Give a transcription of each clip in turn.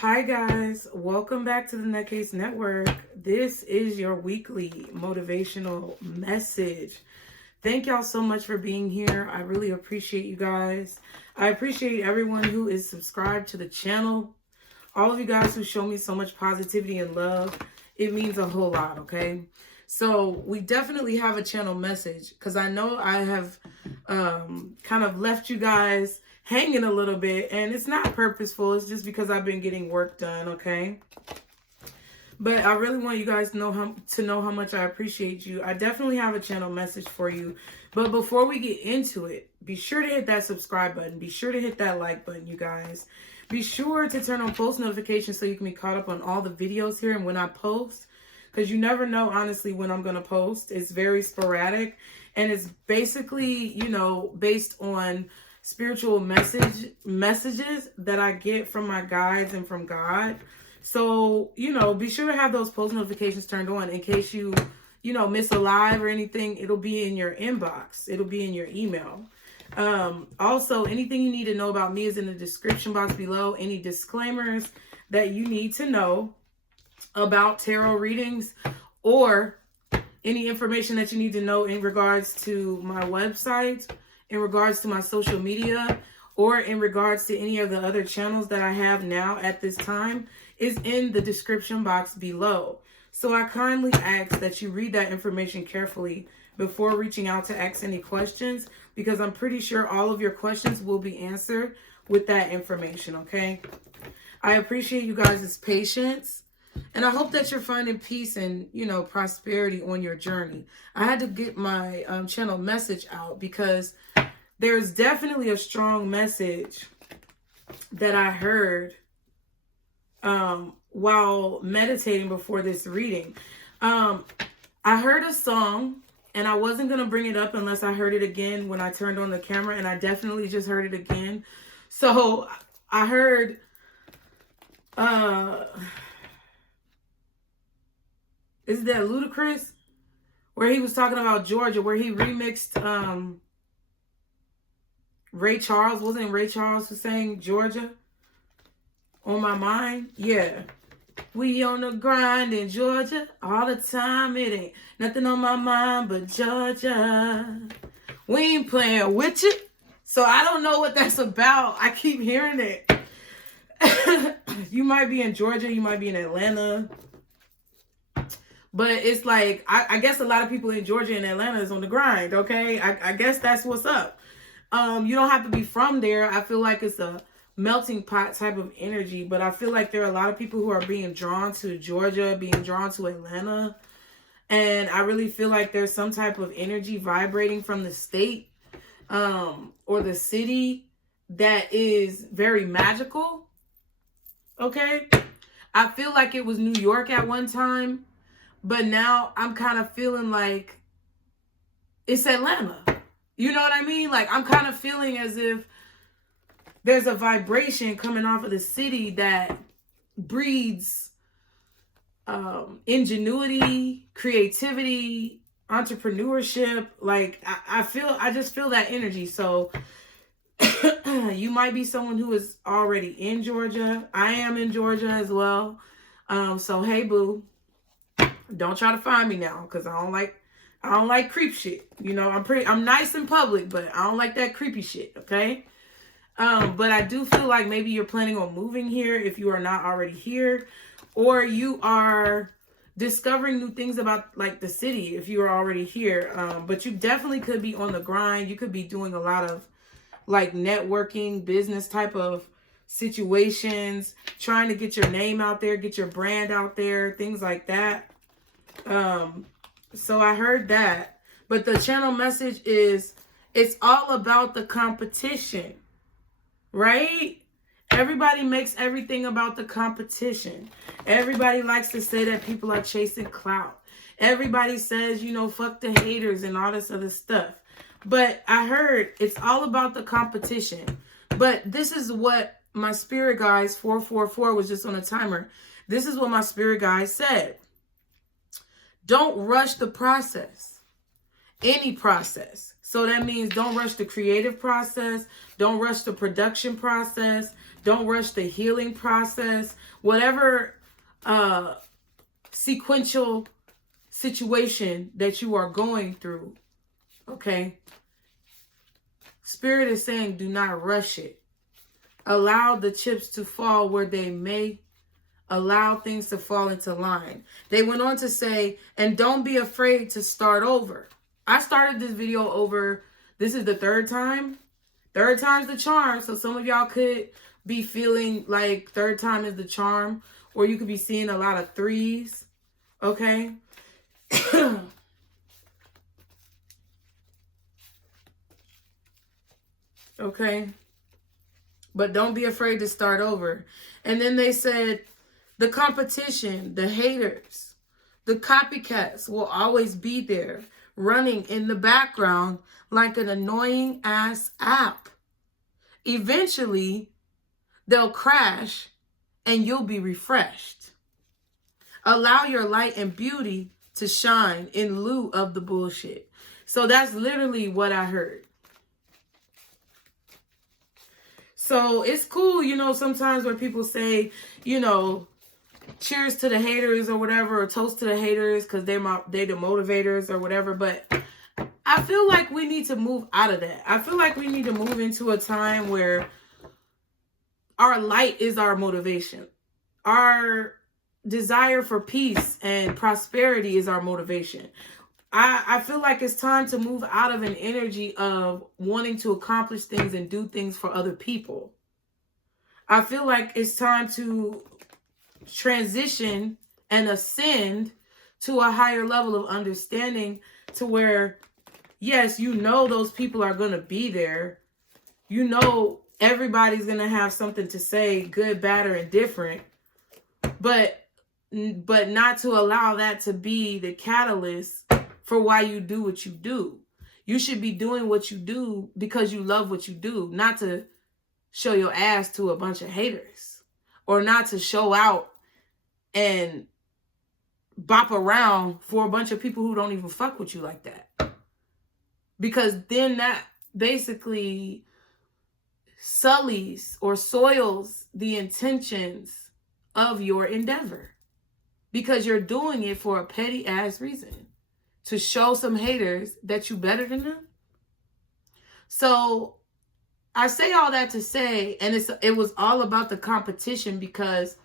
Hi guys, welcome back to the NutCase Network. This is your weekly motivational message. Thank y'all so much for being here. I really appreciate you guys. I appreciate everyone who is subscribed to the channel. All of you guys who show me so much positivity and love. It means a whole lot, okay? So we definitely have a channel message because I know I have kind of left you guys hanging a little bit, and it's not purposeful. It's just because I've been getting work done, okay? But I really want you guys to know how much I appreciate you. I definitely have a channel message for you. But before we get into it, be sure to hit that subscribe button. Be sure to hit that like button, you guys. Be sure to turn on post notifications so you can be caught up on all the videos here and when I post. Because you never know, honestly, when I'm going to post. It's very sporadic. And it's basically, based on spiritual messages that I get from my guides and from God. So, be sure to have those post notifications turned on in case you miss a live or anything. It'll be in your inbox. It'll be in your email. Also, anything you need to know about me is in the description box below. Any disclaimers that you need to know about tarot readings or any information that you need to know in regards to my website, in regards to my social media, or in regards to any of the other channels that I have now at this time is in the description box below. So I kindly ask that you read that information carefully before reaching out to ask any questions, because I'm pretty sure all of your questions will be answered with that information, okay? I appreciate you guys' patience. And I hope that you're finding peace and, prosperity on your journey. I had to get my channel message out because there's definitely a strong message that I heard while meditating before this reading. I heard a song, and I wasn't going to bring it up unless I heard it again when I turned on the camera, and I definitely just heard it again. So I heard... is that Ludacris? Where he was talking about Georgia, where he remixed Ray Charles. Wasn't it Ray Charles who sang Georgia? On My Mind? Yeah. We on the grind in Georgia all the time. It ain't nothing on my mind but Georgia. We ain't playing with you. So I don't know what that's about. I keep hearing it. You might be in Georgia. You might be in Atlanta. But it's like, I guess a lot of people in Georgia and Atlanta is on the grind, okay? I guess that's what's up. You don't have to be from there. I feel like it's a melting pot type of energy. But I feel like there are a lot of people who are being drawn to Georgia, being drawn to Atlanta. And I really feel like there's some type of energy vibrating from the state or the city that is very magical, okay? I feel like it was New York at one time. But now I'm kind of feeling like it's Atlanta. You know what I mean? Like, I'm kind of feeling as if there's a vibration coming off of the city that breeds ingenuity, creativity, entrepreneurship. Like, I just feel that energy. So you might be someone who is already in Georgia. I am in Georgia as well. So hey, boo. Don't try to find me now, because I don't like creep shit. I'm nice in public, but I don't like that creepy shit, okay? But I do feel like maybe you're planning on moving here if you are not already here, or you are discovering new things about like the city if you are already here. But you definitely could be on the grind. You could be doing a lot of like networking, business type of situations, trying to get your name out there, get your brand out there, things like that. So I heard that, but the channel message is, it's all about the competition, right? Everybody makes everything about the competition. Everybody likes to say that people are chasing clout. Everybody says, fuck the haters and all this other stuff. But I heard it's all about the competition. But this is what my spirit guides, 444 was just on a timer. This is what my spirit guides said. Don't rush the process, any process. So that means don't rush the creative process. Don't rush the production process. Don't rush the healing process. Whatever sequential situation that you are going through, okay? Spirit is saying do not rush it. Allow the chips to fall where they may. Allow things to fall into line. They went on to say, and don't be afraid to start over. I started this video over, this is the third time. Third time's the charm. So some of y'all could be feeling like third time is the charm. Or you could be seeing a lot of threes. Okay? Okay? But don't be afraid to start over. And then they said, the competition, the haters, the copycats will always be there, running in the background like an annoying ass app. Eventually, they'll crash and you'll be refreshed. Allow your light and beauty to shine in lieu of the bullshit. So that's literally what I heard. So it's cool, you know, sometimes when people say, you know, cheers to the haters or whatever, or toast to the haters because they're the motivators or whatever. But I feel like we need to move out of that. I feel like we need to move into a time where our light is our motivation. Our desire for peace and prosperity is our motivation. I feel like it's time to move out of an energy of wanting to accomplish things and do things for other people. I feel like it's time to transition and ascend to a higher level of understanding to where, yes, you know those people are going to be there. You know everybody's going to have something to say, good, bad, or indifferent. But not to allow that to be the catalyst for why you do what you do. You should be doing what you do because you love what you do, not to show your ass to a bunch of haters, or not to show out and bop around for a bunch of people who don't even fuck with you like that. Because then that basically sullies or soils the intentions of your endeavor. Because you're doing it for a petty ass reason. To show some haters that you better than them. So I say all that to say, and it was all about the competition, because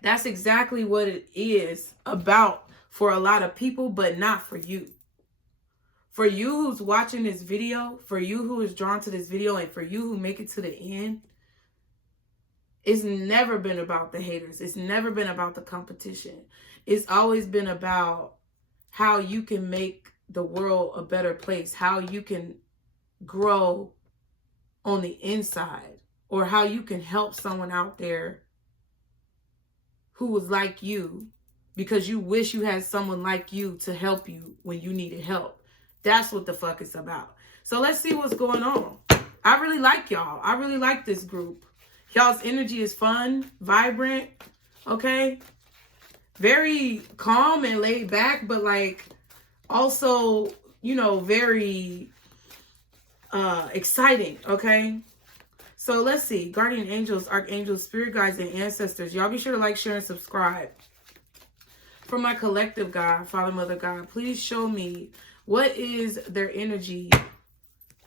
that's exactly what it is about for a lot of people, but not for you. For you who's watching this video, for you who is drawn to this video, and for you who make it to the end, it's never been about the haters. It's never been about the competition. It's always been about how you can make the world a better place, how you can grow on the inside, or how you can help someone out there who was like you because you wish you had someone like you to help you when you needed help. That's what the fuck it's about. So let's see what's going on. I really like y'all. I really like this group. Y'all's energy is fun, vibrant, okay? Very calm and laid back, but like also, you know, very exciting, okay? So let's see. Guardian angels, archangels, spirit guides, and ancestors. Y'all be sure to like, share, and subscribe. For my collective God, Father, Mother, God, please show me what is their energy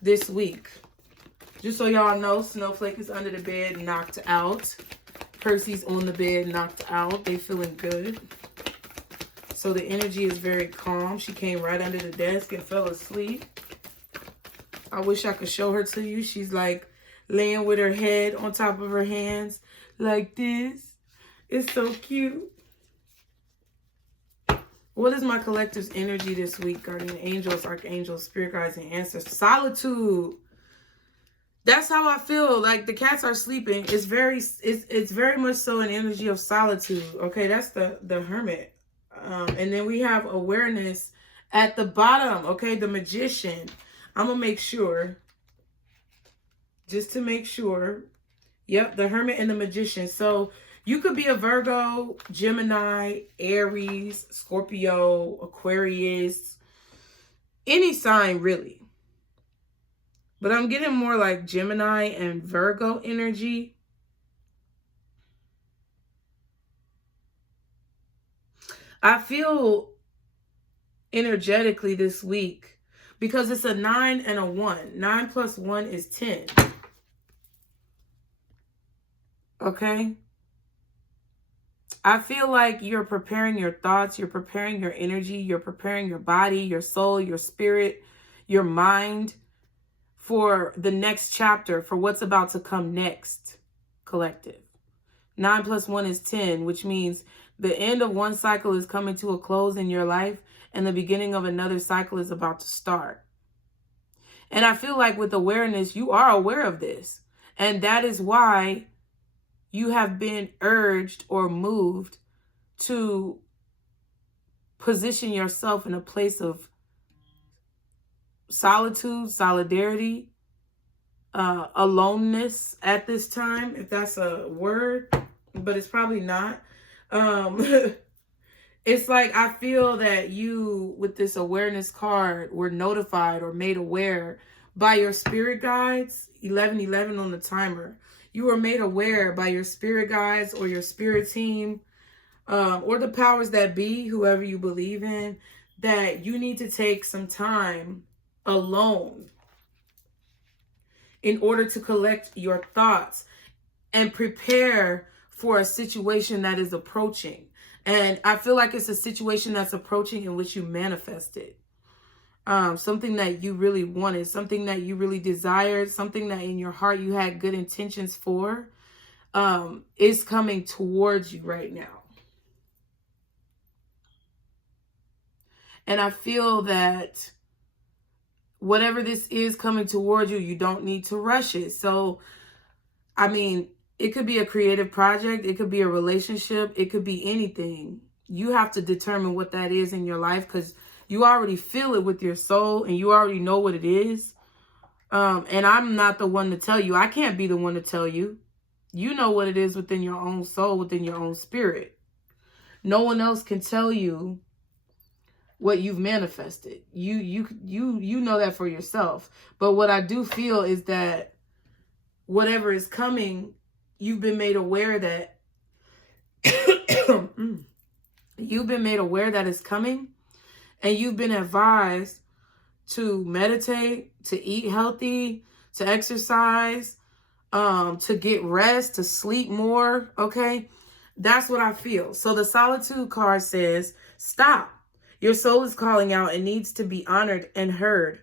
this week. Just so y'all know, Snowflake is under the bed, knocked out. Percy's on the bed, knocked out. They feeling good. So the energy is very calm. She came right under the desk and fell asleep. I wish I could show her to you. She's like laying with her head on top of her hands like this. It's so cute. What is my collective's energy this week? Guardian angels, archangels, spirit guides, and ancestors. Solitude. That's how I feel. Like the cats are sleeping. It's very much so an energy of solitude. Okay, that's the hermit. And then we have awareness at the bottom. Okay, the magician. I'm gonna make sure, just to make sure. Yep, the hermit and the magician. So you could be a Virgo, Gemini, Aries, Scorpio, Aquarius, any sign really. But I'm getting more like Gemini and Virgo energy. I feel energetically this week, because it's a 9 and a 1. 9 plus 1 is 10. Okay? I feel like you're preparing your thoughts, you're preparing your energy, you're preparing your body, your soul, your spirit, your mind for the next chapter, for what's about to come next, collective. 9 plus 1 is 10, which means the end of one cycle is coming to a close in your life, and the beginning of another cycle is about to start. And I feel like with awareness, you are aware of this. And that is why you have been urged or moved to position yourself in a place of solitude, solidarity, aloneness at this time, if that's a word, but it's probably not. It's like I feel that you, with this awareness card, were notified or made aware by your spirit guides, 1111 on the timer. You were made aware by your spirit guides or your spirit team, or the powers that be, whoever you believe in, that you need to take some time alone in order to collect your thoughts and prepare for a situation that is approaching. And I feel like it's a situation that's approaching in which you manifested. Something that you really wanted, something that you really desired, something that in your heart you had good intentions for, is coming towards you right now. And I feel that whatever this is coming towards you, you don't need to rush it. So, I mean, it could be a creative project. It could be a relationship. It could be anything. You have to determine what that is in your life, because you already feel it with your soul and you already know what it is. And I'm not the one to tell you. I can't be the one to tell you. You know what it is within your own soul, within your own spirit. No one else can tell you what you've manifested. You know that for yourself. But what I do feel is that whatever is coming, you've been made aware that you've been made aware that it's coming, and you've been advised to meditate, to eat healthy, to exercise, to get rest, to sleep more. Okay, that's what I feel. So the solitude card says, stop. Your soul is calling out and needs to be honored and heard.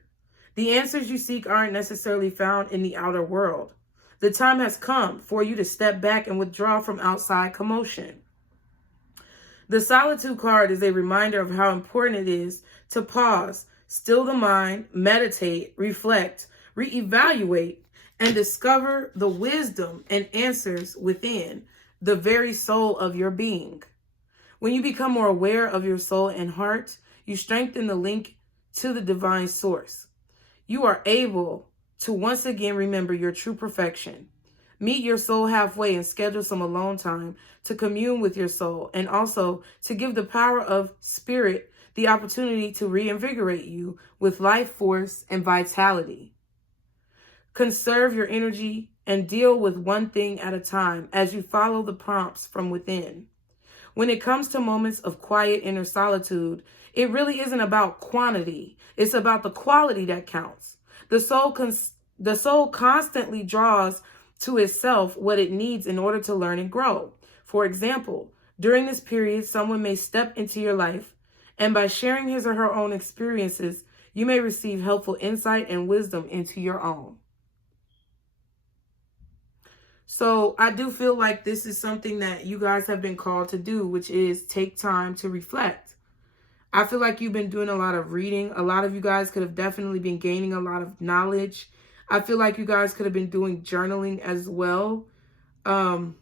The answers you seek aren't necessarily found in the outer world. The time has come for you to step back and withdraw from outside commotion. The solitude card is a reminder of how important it is to pause, still the mind, meditate, reflect, reevaluate, and discover the wisdom and answers within the very soul of your being. When you become more aware of your soul and heart, you strengthen the link to the divine source. You are able to once again remember your true perfection. Meet your soul halfway and schedule some alone time to commune with your soul, and also to give the power of spirit the opportunity to reinvigorate you with life force and vitality. Conserve your energy and deal with one thing at a time as you follow the prompts from within. When it comes to moments of quiet inner solitude, it really isn't about quantity. It's about the quality that counts. The soul constantly draws to itself what it needs in order to learn and grow. For example, during this period, someone may step into your life, and by sharing his or her own experiences, you may receive helpful insight and wisdom into your own. So I do feel like this is something that you guys have been called to do, which is take time to reflect. I feel like you've been doing a lot of reading. A lot of you guys could have definitely been gaining a lot of knowledge. I feel like you guys could have been doing journaling as well. I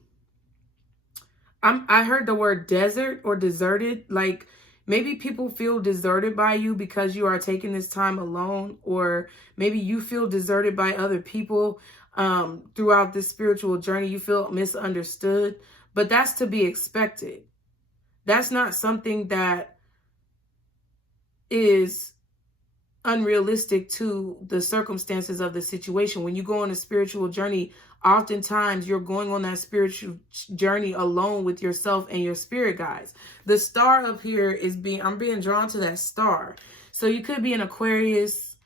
heard the word desert or deserted. Like maybe people feel deserted by you because you are taking this time alone, or maybe you feel deserted by other people. Throughout this spiritual journey, you feel misunderstood, but that's to be expected. That's not something that is unrealistic to the circumstances of the situation. When you go on a spiritual journey oftentimes you're going on that spiritual journey alone with yourself and your spirit guides. The star up here is I'm being drawn to that star. So you could be an Aquarius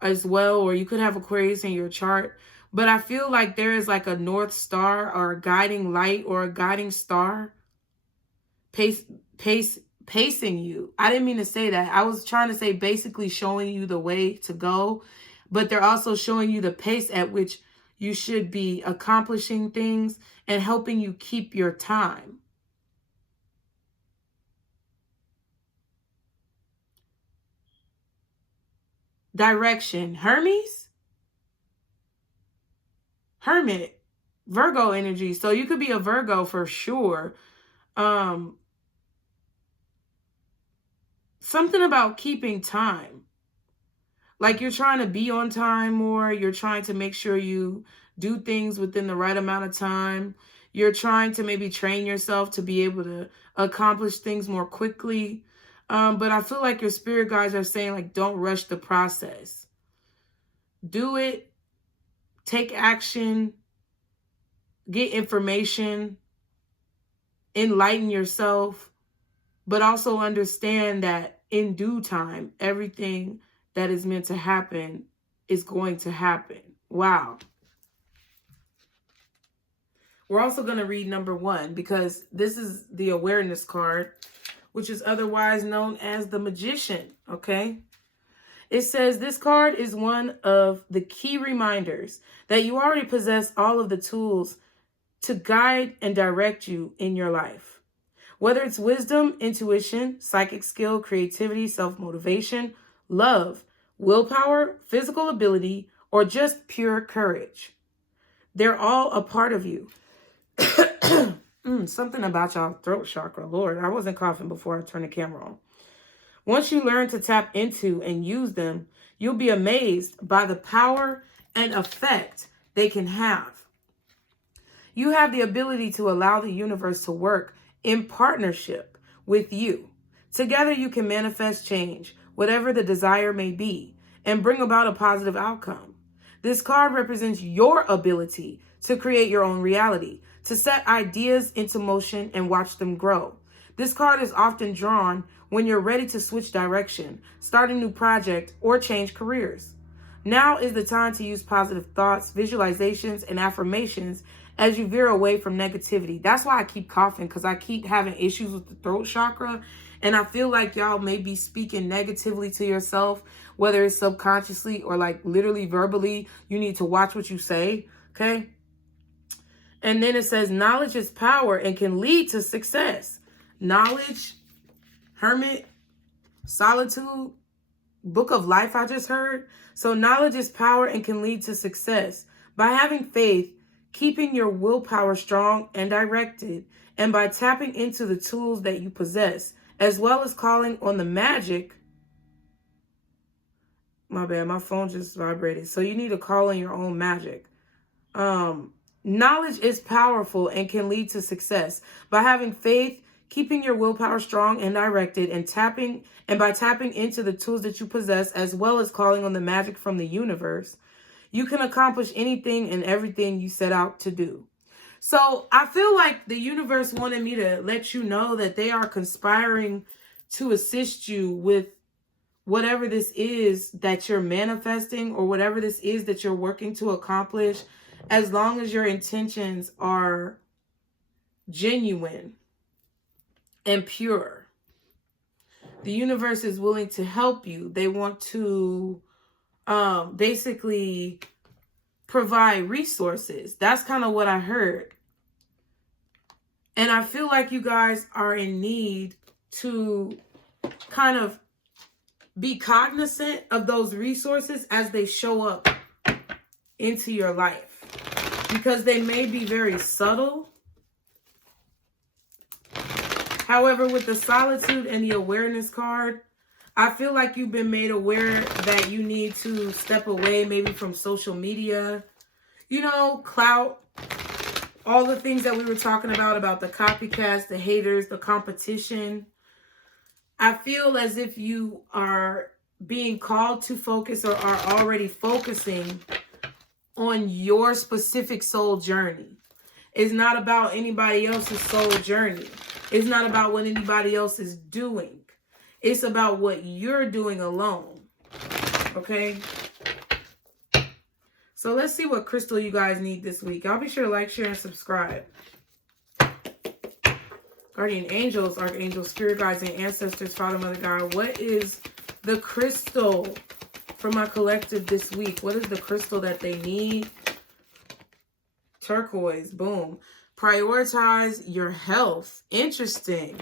as well, or you could have Aquarius in your chart. But I feel like there is like a North Star or a guiding light or a guiding star pacing you. I didn't mean to say that. I was trying to say basically showing you the way to go, but they're also showing you the pace at which you should be accomplishing things and helping you keep your time. Direction. Hermit. Virgo energy. So you could be a Virgo for sure. Something about keeping time. Like you're trying to be on time more. You're trying to make sure you do things within the right amount of time. You're trying to maybe train yourself to be able to accomplish things more quickly. But I feel like your spirit guides are saying, like, don't rush the process. Do it. Take action. Get information. Enlighten yourself. But also understand that in due time, everything that is meant to happen is going to happen. Wow. We're also going to read number 1 because this is the awareness card, which is otherwise known as the Magician, okay? It says this card is one of the key reminders that you already possess all of the tools to guide and direct you in your life. Whether it's wisdom, intuition, psychic skill, creativity, self-motivation, love, willpower, physical ability, or just pure courage. They're all a part of you. Something about y'all throat chakra. Lord, I wasn't coughing before I turned the camera on. Once you learn to tap into and use them, you'll be amazed by the power and effect they can have. You have the ability to allow the universe to work in partnership with you. Together you can manifest change, whatever the desire may be, and bring about a positive outcome. This card represents your ability to create your own reality, to set ideas into motion and watch them grow. This card is often drawn when you're ready to switch direction, start a new project, or change careers. Now is the time to use positive thoughts, visualizations, and affirmations as you veer away from negativity. That's why I keep coughing, because I keep having issues with the throat chakra. And I feel like y'all may be speaking negatively to yourself, whether it's subconsciously or like literally verbally. You need to watch what you say, okay? And then it says knowledge is power and can lead to success. Knowledge, hermit, solitude, book of life I just heard. So knowledge is power and can lead to success. By having faith, keeping your willpower strong and directed, and by tapping into the tools that you possess, as well as calling on the magic. My bad, my phone just vibrated. So you need to call on your own magic. Knowledge is powerful and can lead to success. By having faith, keeping your willpower strong and directed, and by tapping into the tools that you possess, as well as calling on the magic from the universe, you can accomplish anything and everything you set out to do. So I feel like the universe wanted me to let you know that they are conspiring to assist you with whatever this is that you're manifesting or whatever this is that you're working to accomplish, as long as your intentions are genuine and pure. The universe is willing to help you. They want to basically provide resources. That's kind of what I heard. And I feel like you guys are in need to kind of be cognizant of those resources as they show up into your life, because they may be very subtle. However, with the solitude and the awareness card, I feel like you've been made aware that you need to step away maybe from social media, you know, clout, all the things that we were talking about the copycats, the haters, the competition. I feel as if you are being called to focus or are already focusing on your specific soul journey. It's not about anybody else's soul journey. It's not about what anybody else is doing. It's about what you're doing alone. Okay? So let's see what crystal you guys need this week. I'll be sure to like, share, and subscribe. Guardian angels, archangels, spirit guides, and ancestors, Father, Mother, God. What is the crystal for my collective this week? What is the crystal that they need? Turquoise, boom. Prioritize your health. Interesting.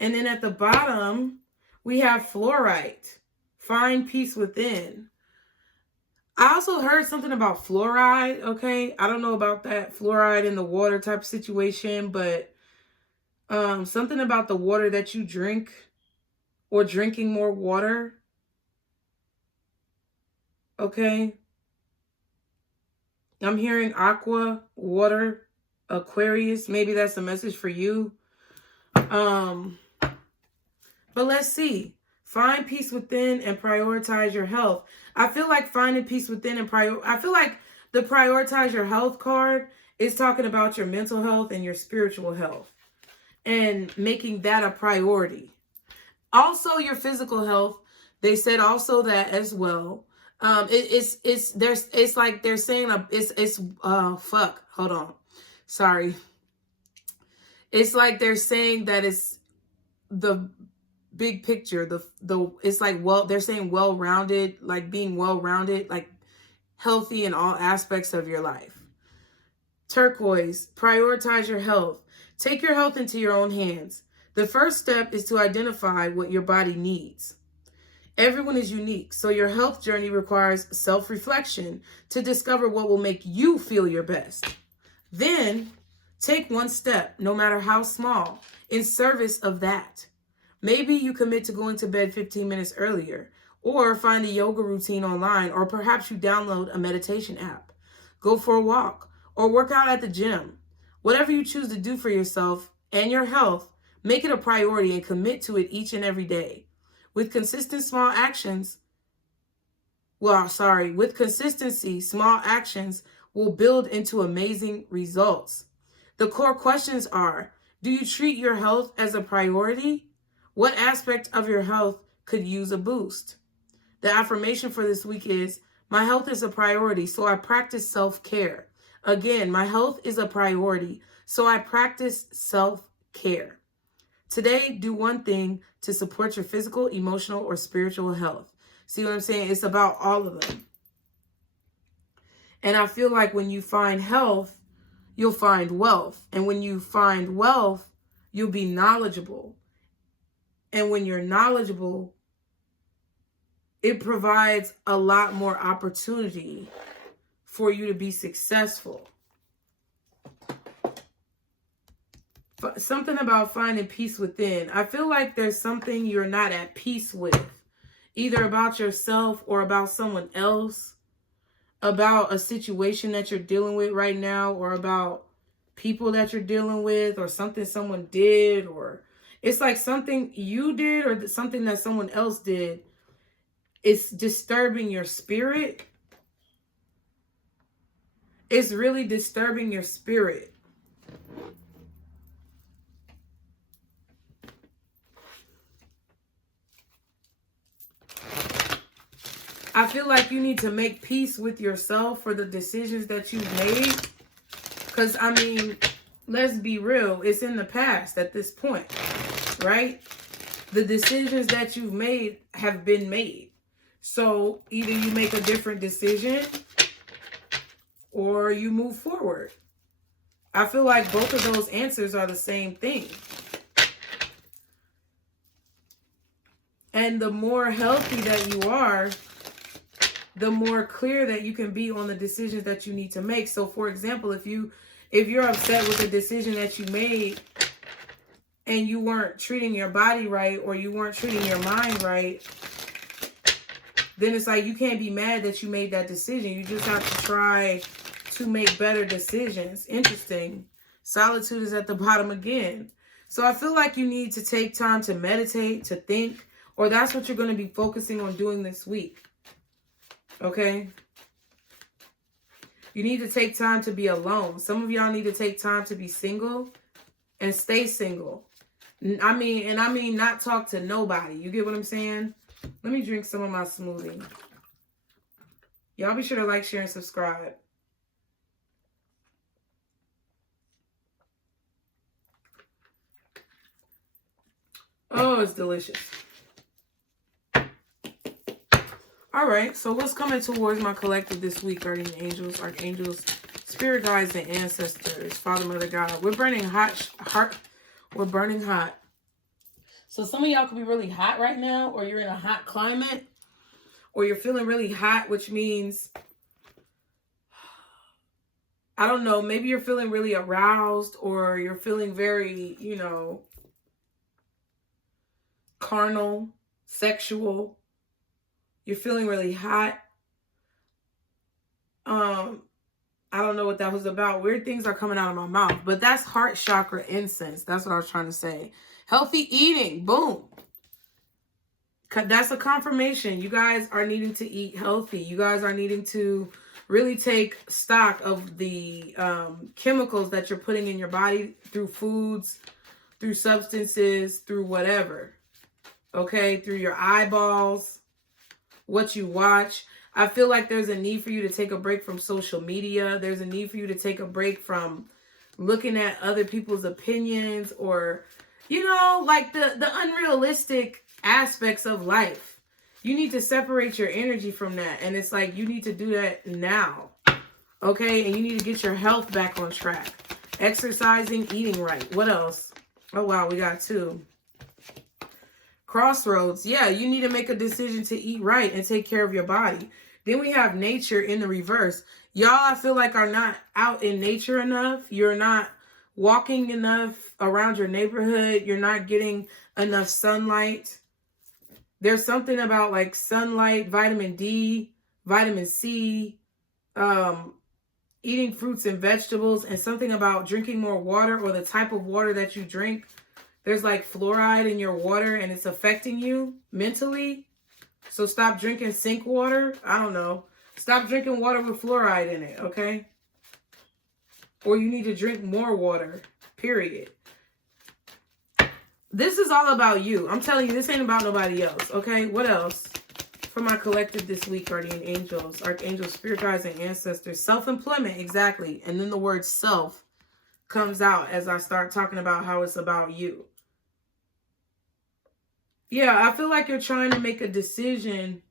And then at the bottom, we have fluorite. Find peace within. I also heard something about fluoride, okay? I don't know about that fluoride in the water type of situation, but something about the water that you drink or drinking more water, okay? I'm hearing aqua, water, Aquarius. Maybe that's a message for you. But let's see. Find peace within and prioritize your health. I feel like finding peace within and I feel like the prioritize your health card is talking about your mental health and your spiritual health and making that a priority. Also your physical health. They said also that as well. It's like they're saying fuck, hold on. Sorry. It's like they're saying that it's the big picture, it's like, well, they're saying well-rounded, like being well-rounded, like healthy in all aspects of your life. Turquoise, prioritize your health. Take your health into your own hands. The first step is to identify what your body needs. Everyone is unique, so your health journey requires self-reflection to discover what will make you feel your best. Then, take one step, no matter how small, in service of that. Maybe you commit to going to bed 15 minutes earlier, or find a yoga routine online, or perhaps you download a meditation app. Go for a walk, or work out at the gym. Whatever you choose to do for yourself and your health, make it a priority and commit to it each and every day. With consistency, small actions will build into amazing results. The core questions are, do you treat your health as a priority? What aspect of your health could use a boost? The affirmation for this week is, my health is a priority, so I practice self-care. Again, my health is a priority, so I practice self-care. Today, do one thing to support your physical, emotional, or spiritual health. See what I'm saying? It's about all of them. And I feel like when you find health, you'll find wealth. And when you find wealth, you'll be knowledgeable. And when you're knowledgeable, it provides a lot more opportunity for you to be successful. Something about finding peace within. I feel like there's something you're not at peace with, either about yourself or about someone else, about a situation that you're dealing with right now, or about people that you're dealing with, or something someone did, or it's like something you did or something that someone else did. It's disturbing your spirit. It's really disturbing your spirit. I feel like you need to make peace with yourself for the decisions that you've made. Because, I mean, let's be real. It's in the past at this point, right? The decisions that you've made have been made. So either you make a different decision or you move forward. I feel like both of those answers are the same thing. And the more healthy that you are, the more clear that you can be on the decisions that you need to make. So for example, if you're upset with the decision that you made and you weren't treating your body right, or you weren't treating your mind right, then it's like you can't be mad that you made that decision. You just have to try to make better decisions. Interesting. Solitude is at the bottom again. So I feel like you need to take time to meditate, to think, or that's what you're going to be focusing on doing this week. Okay? You need to take time to be alone. Some of y'all need to take time to be single and stay single. I mean not talk to nobody. You get what I'm saying? Let me drink some of my smoothie. Y'all be sure to like, share, and subscribe. Oh, it's delicious. All right, so what's coming towards my collective this week, guardian angels, archangels, spirit guides, and ancestors, Father, Mother, God? We're burning hot. We're burning hot. So some of y'all could be really hot right now, or you're in a hot climate, or you're feeling really hot, which means, I don't know, maybe you're feeling really aroused, or you're feeling very, you know, carnal, sexual. You're feeling really hot. I don't know what that was about. Weird things are coming out of my mouth. But that's heart chakra incense. That's what I was trying to say. Healthy eating. Boom. That's a confirmation. You guys are needing to eat healthy. You guys are needing to really take stock of the chemicals that you're putting in your body through foods, through substances, through whatever. Okay? Through your eyeballs. What you watch. I feel like there's a need for you to take a break from social media. There's a need for you to take a break from looking at other people's opinions, or, you know, like the unrealistic aspects of life. You need to separate your energy from that. And it's like, you need to do that now. Okay? And you need to get your health back on track. Exercising, eating right. What else? Oh, wow. We got 2. Crossroads. Yeah, you need to make a decision to eat right and take care of your body. Then we have nature in the reverse. Y'all, I feel like, are not out in nature enough. You're not walking enough around your neighborhood. You're not getting enough sunlight. There's something about like sunlight, vitamin D, vitamin C, eating fruits and vegetables, and something about drinking more water, or the type of water that you drink. There's like fluoride in your water and it's affecting you mentally. So stop drinking sink water. I don't know. Stop drinking water with fluoride in it, okay? Or you need to drink more water, period. This is all about you. I'm telling you, this ain't about nobody else, okay? What else? For my collective this week, guardian angels, archangels, spirit guides, and ancestors. Self-employment, exactly. And then the word self comes out as I start talking about how it's about you. Yeah, I feel like you're trying to make a decision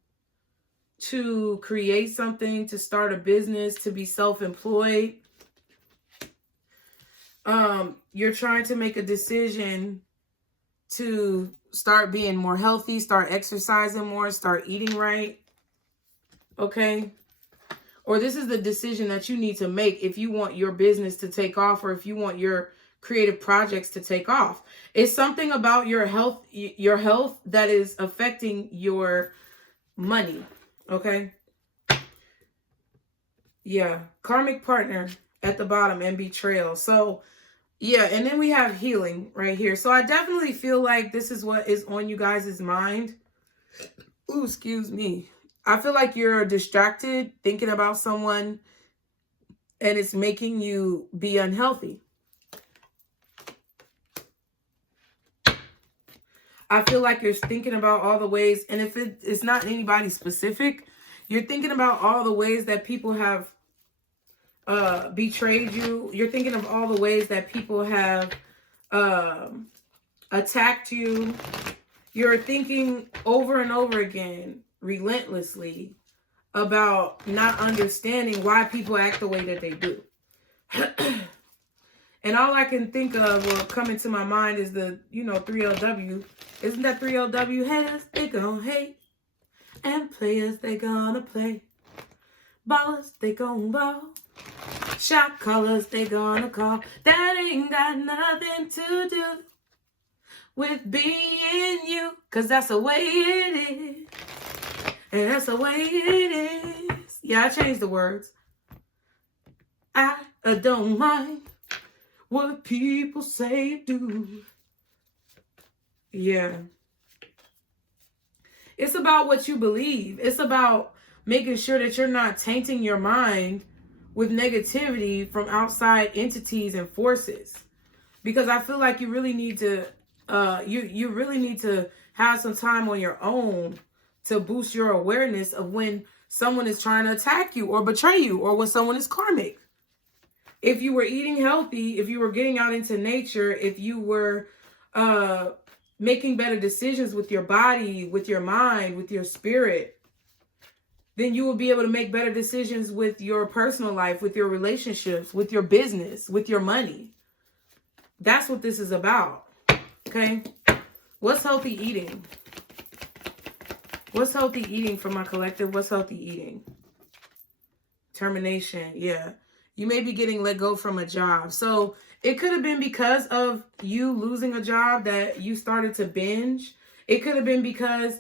to create something, to start a business, to be self-employed. You're trying to make a decision to start being more healthy, start exercising more, start eating right. Okay? Or this is the decision that you need to make if you want your business to take off, or if you want your creative projects to take off. It's something about your health that is affecting your money. Okay? Yeah. Karmic partner at the bottom, and betrayal. So, yeah. And then we have healing right here. So I definitely feel like this is what is on you guys' mind. Ooh, excuse me. I feel like you're distracted thinking about someone, and it's making you be unhealthy. I feel like you're thinking about all the ways, and if it's not anybody specific, you're thinking about all the ways that people have betrayed you. You're thinking of all the ways that people have attacked you. You're thinking over and over again, relentlessly, about not understanding why people act the way that they do. And all I can think of or come into my mind is the, 3LW. Isn't that 3LW? Haters, they gon' hate. And players, they gonna play. Ballers, they gon' ball. Shot callers, they gonna call. That ain't got nothing to do with being you. Cause that's the way it is. And that's the way it is. Yeah, I changed the words. I don't mind what people say do. Yeah. It's about what you believe. It's about making sure that you're not tainting your mind with negativity from outside entities and forces. Because I feel like you really need to you really need to have some time on your own to boost your awareness of when someone is trying to attack you or betray you, or when someone is karmic. If you were eating healthy, if you were getting out into nature, if you were making better decisions with your body, with your mind, with your spirit, then you will be able to make better decisions with your personal life, with your relationships, with your business, with your money. That's what this is about. Okay? What's healthy eating? What's healthy eating for my collective? What's healthy eating? Termination. Yeah. You may be getting let go from a job. So it could have been because of you losing a job that you started to binge. It could have been because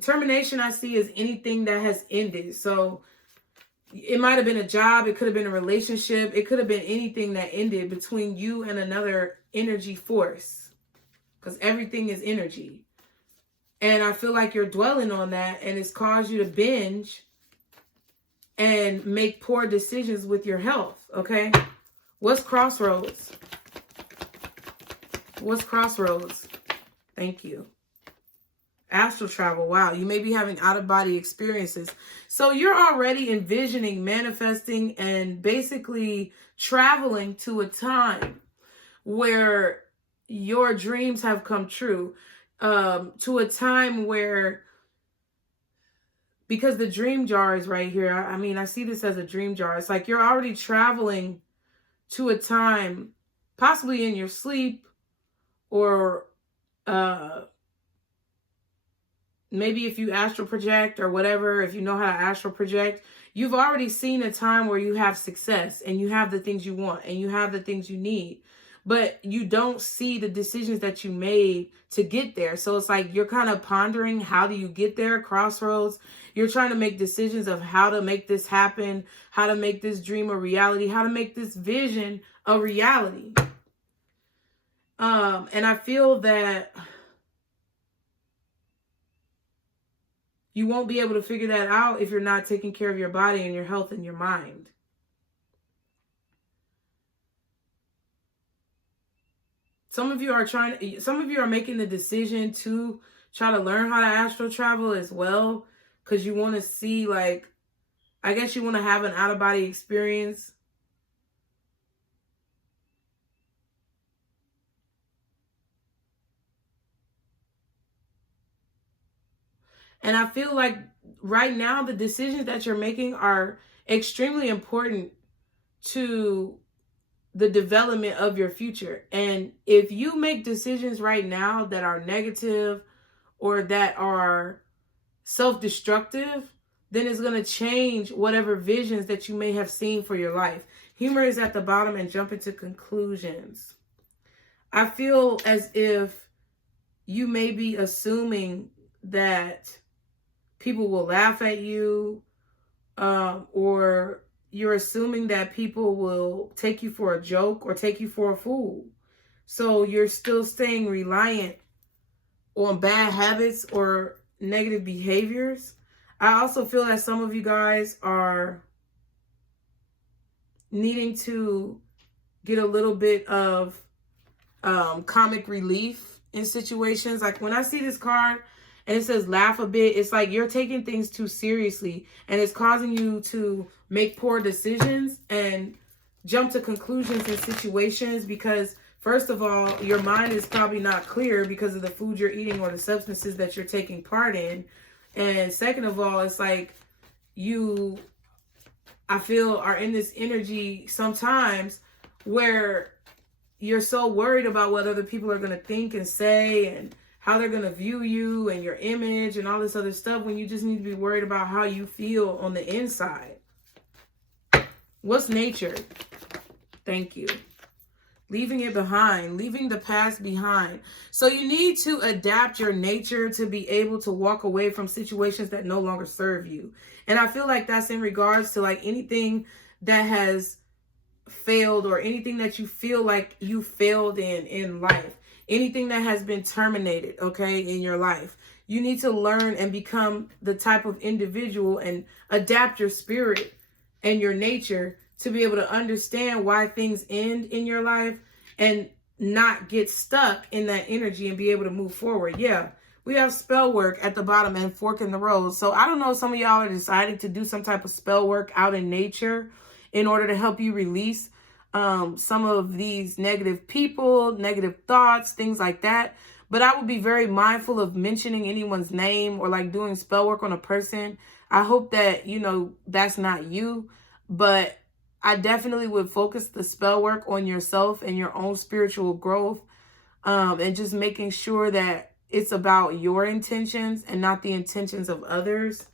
termination I see is anything that has ended. So it might have been a job. It could have been a relationship. It could have been anything that ended between you and another energy force. Because everything is energy. And I feel like you're dwelling on that, and it's caused you to binge and make poor decisions with your health, okay? What's crossroads? What's crossroads? Thank you. Astral travel. Wow, you may be having out-of-body experiences. So you're already envisioning, manifesting, and basically traveling to a time where your dreams have come true. To a time where, because the dream jar is right here. I mean, I see this as a dream jar. It's like you're already traveling to a time, possibly in your sleep, or maybe if you astral project or whatever, if you know how to astral project, you've already seen a time where you have success and you have the things you want and you have the things you need. But you don't see the decisions that you made to get there. So it's like you're kind of pondering, how do you get there? Crossroads. You're trying to make decisions of how to make this happen, how to make this dream a reality, how to make this vision a reality. And I feel that you won't be able to figure that out if you're not taking care of your body and your health and your mind. Some of you are making the decision to try to learn how to astral travel as well, because you want to see, like, I guess you want to have an out-of-body experience. And I feel like right now the decisions that you're making are extremely important to the development of your future. And if you make decisions right now that are negative or that are self-destructive, then it's going to change whatever visions that you may have seen for your life. Humor is at the bottom and jump into conclusions. I feel as if you may be assuming that people will laugh at you, or you're assuming that people will take you for a joke or take you for a fool. So you're still staying reliant on bad habits or negative behaviors. I also feel that some of you guys are needing to get a little bit of comic relief in situations. Like when I see this card and it says laugh a bit, it's like you're taking things too seriously and it's causing you to make poor decisions and jump to conclusions in situations because, first of all, your mind is probably not clear because of the food you're eating or the substances that you're taking part in. And second of all, it's like you, I feel, are in this energy sometimes where you're so worried about what other people are going to think and say and how they're going to view you and your image and all this other stuff, when you just need to be worried about how you feel on the inside. What's nature? Thank you. Leaving it behind, leaving the past behind. So you need to adapt your nature to be able to walk away from situations that no longer serve you. And I feel like that's in regards to like anything that has failed or anything that you feel like you failed in life. Anything that has been terminated, okay, in your life. You need to learn and become the type of individual and adapt your spirit and your nature to be able to understand why things end in your life and not get stuck in that energy and be able to move forward. Yeah, we have spell work at the bottom and fork in the road. So I don't know, some of y'all are deciding to do some type of spell work out in nature in order to help you release some of these negative people, negative thoughts, things like that. But I would be very mindful of mentioning anyone's name or like doing spell work on a person. I hope that, you know, that's not you, but I definitely would focus the spell work on yourself and your own spiritual growth, and just making sure that it's about your intentions and not the intentions of others.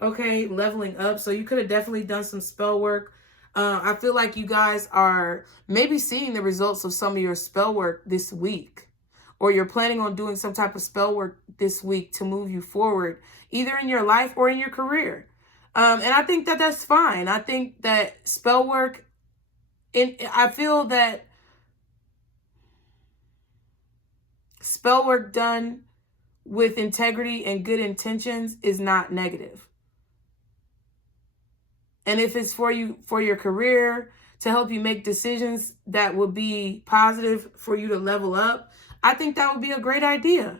Okay, leveling up. So you could have definitely done some spell work. I feel like you guys are maybe seeing the results of some of your spell work this week, or you're planning on doing some type of spell work this week to move you forward, either in your life or in your career. And I think that that's fine. I think that spell work, I feel that spell work done with integrity and good intentions is not negative. And if it's for you, for your career, to help you make decisions that would be positive for you to level up, I think that would be a great idea.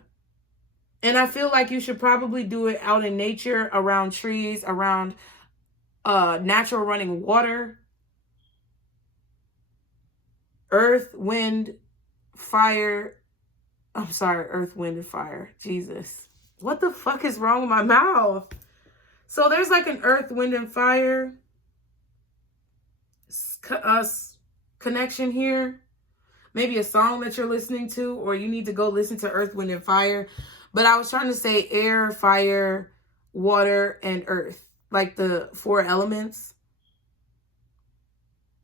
And I feel like you should probably do it out in nature, around trees, around natural running water, earth, wind, fire. I'm sorry, earth, wind, and fire. Jesus. What the fuck is wrong with my mouth? So there's like an earth, wind, and fire connection here. Maybe a song that you're listening to, or you need to go listen to earth, wind, and fire. But I was trying to say air, fire, water, and earth. Like the 4 elements.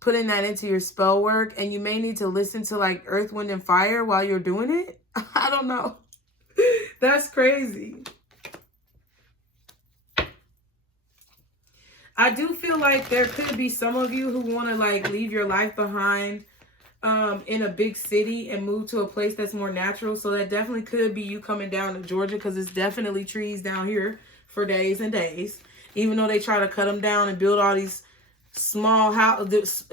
Putting that into your spell work. And you may need to listen to like earth, wind, and fire while you're doing it. I don't know. That's crazy. I do feel like there could be some of you who want to like leave your life behind in a big city and move to a place that's more natural. So that definitely could be you coming down to Georgia, because it's definitely trees down here for days and days. Even though they try to cut them down and build all these small houses.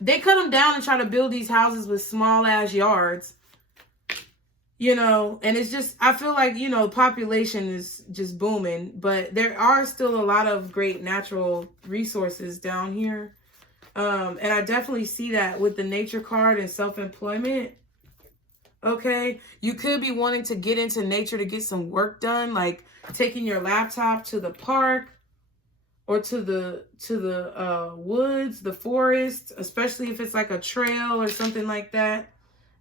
They cut them down and try to build these houses with small ass yards. You know, and it's just, I feel like, you know, population is just booming, but there are still a lot of great natural resources down here. And I definitely see that with the nature card and self-employment. Okay. You could be wanting to get into nature to get some work done, like taking your laptop to the park or to the woods, the forest, especially if it's like a trail or something like that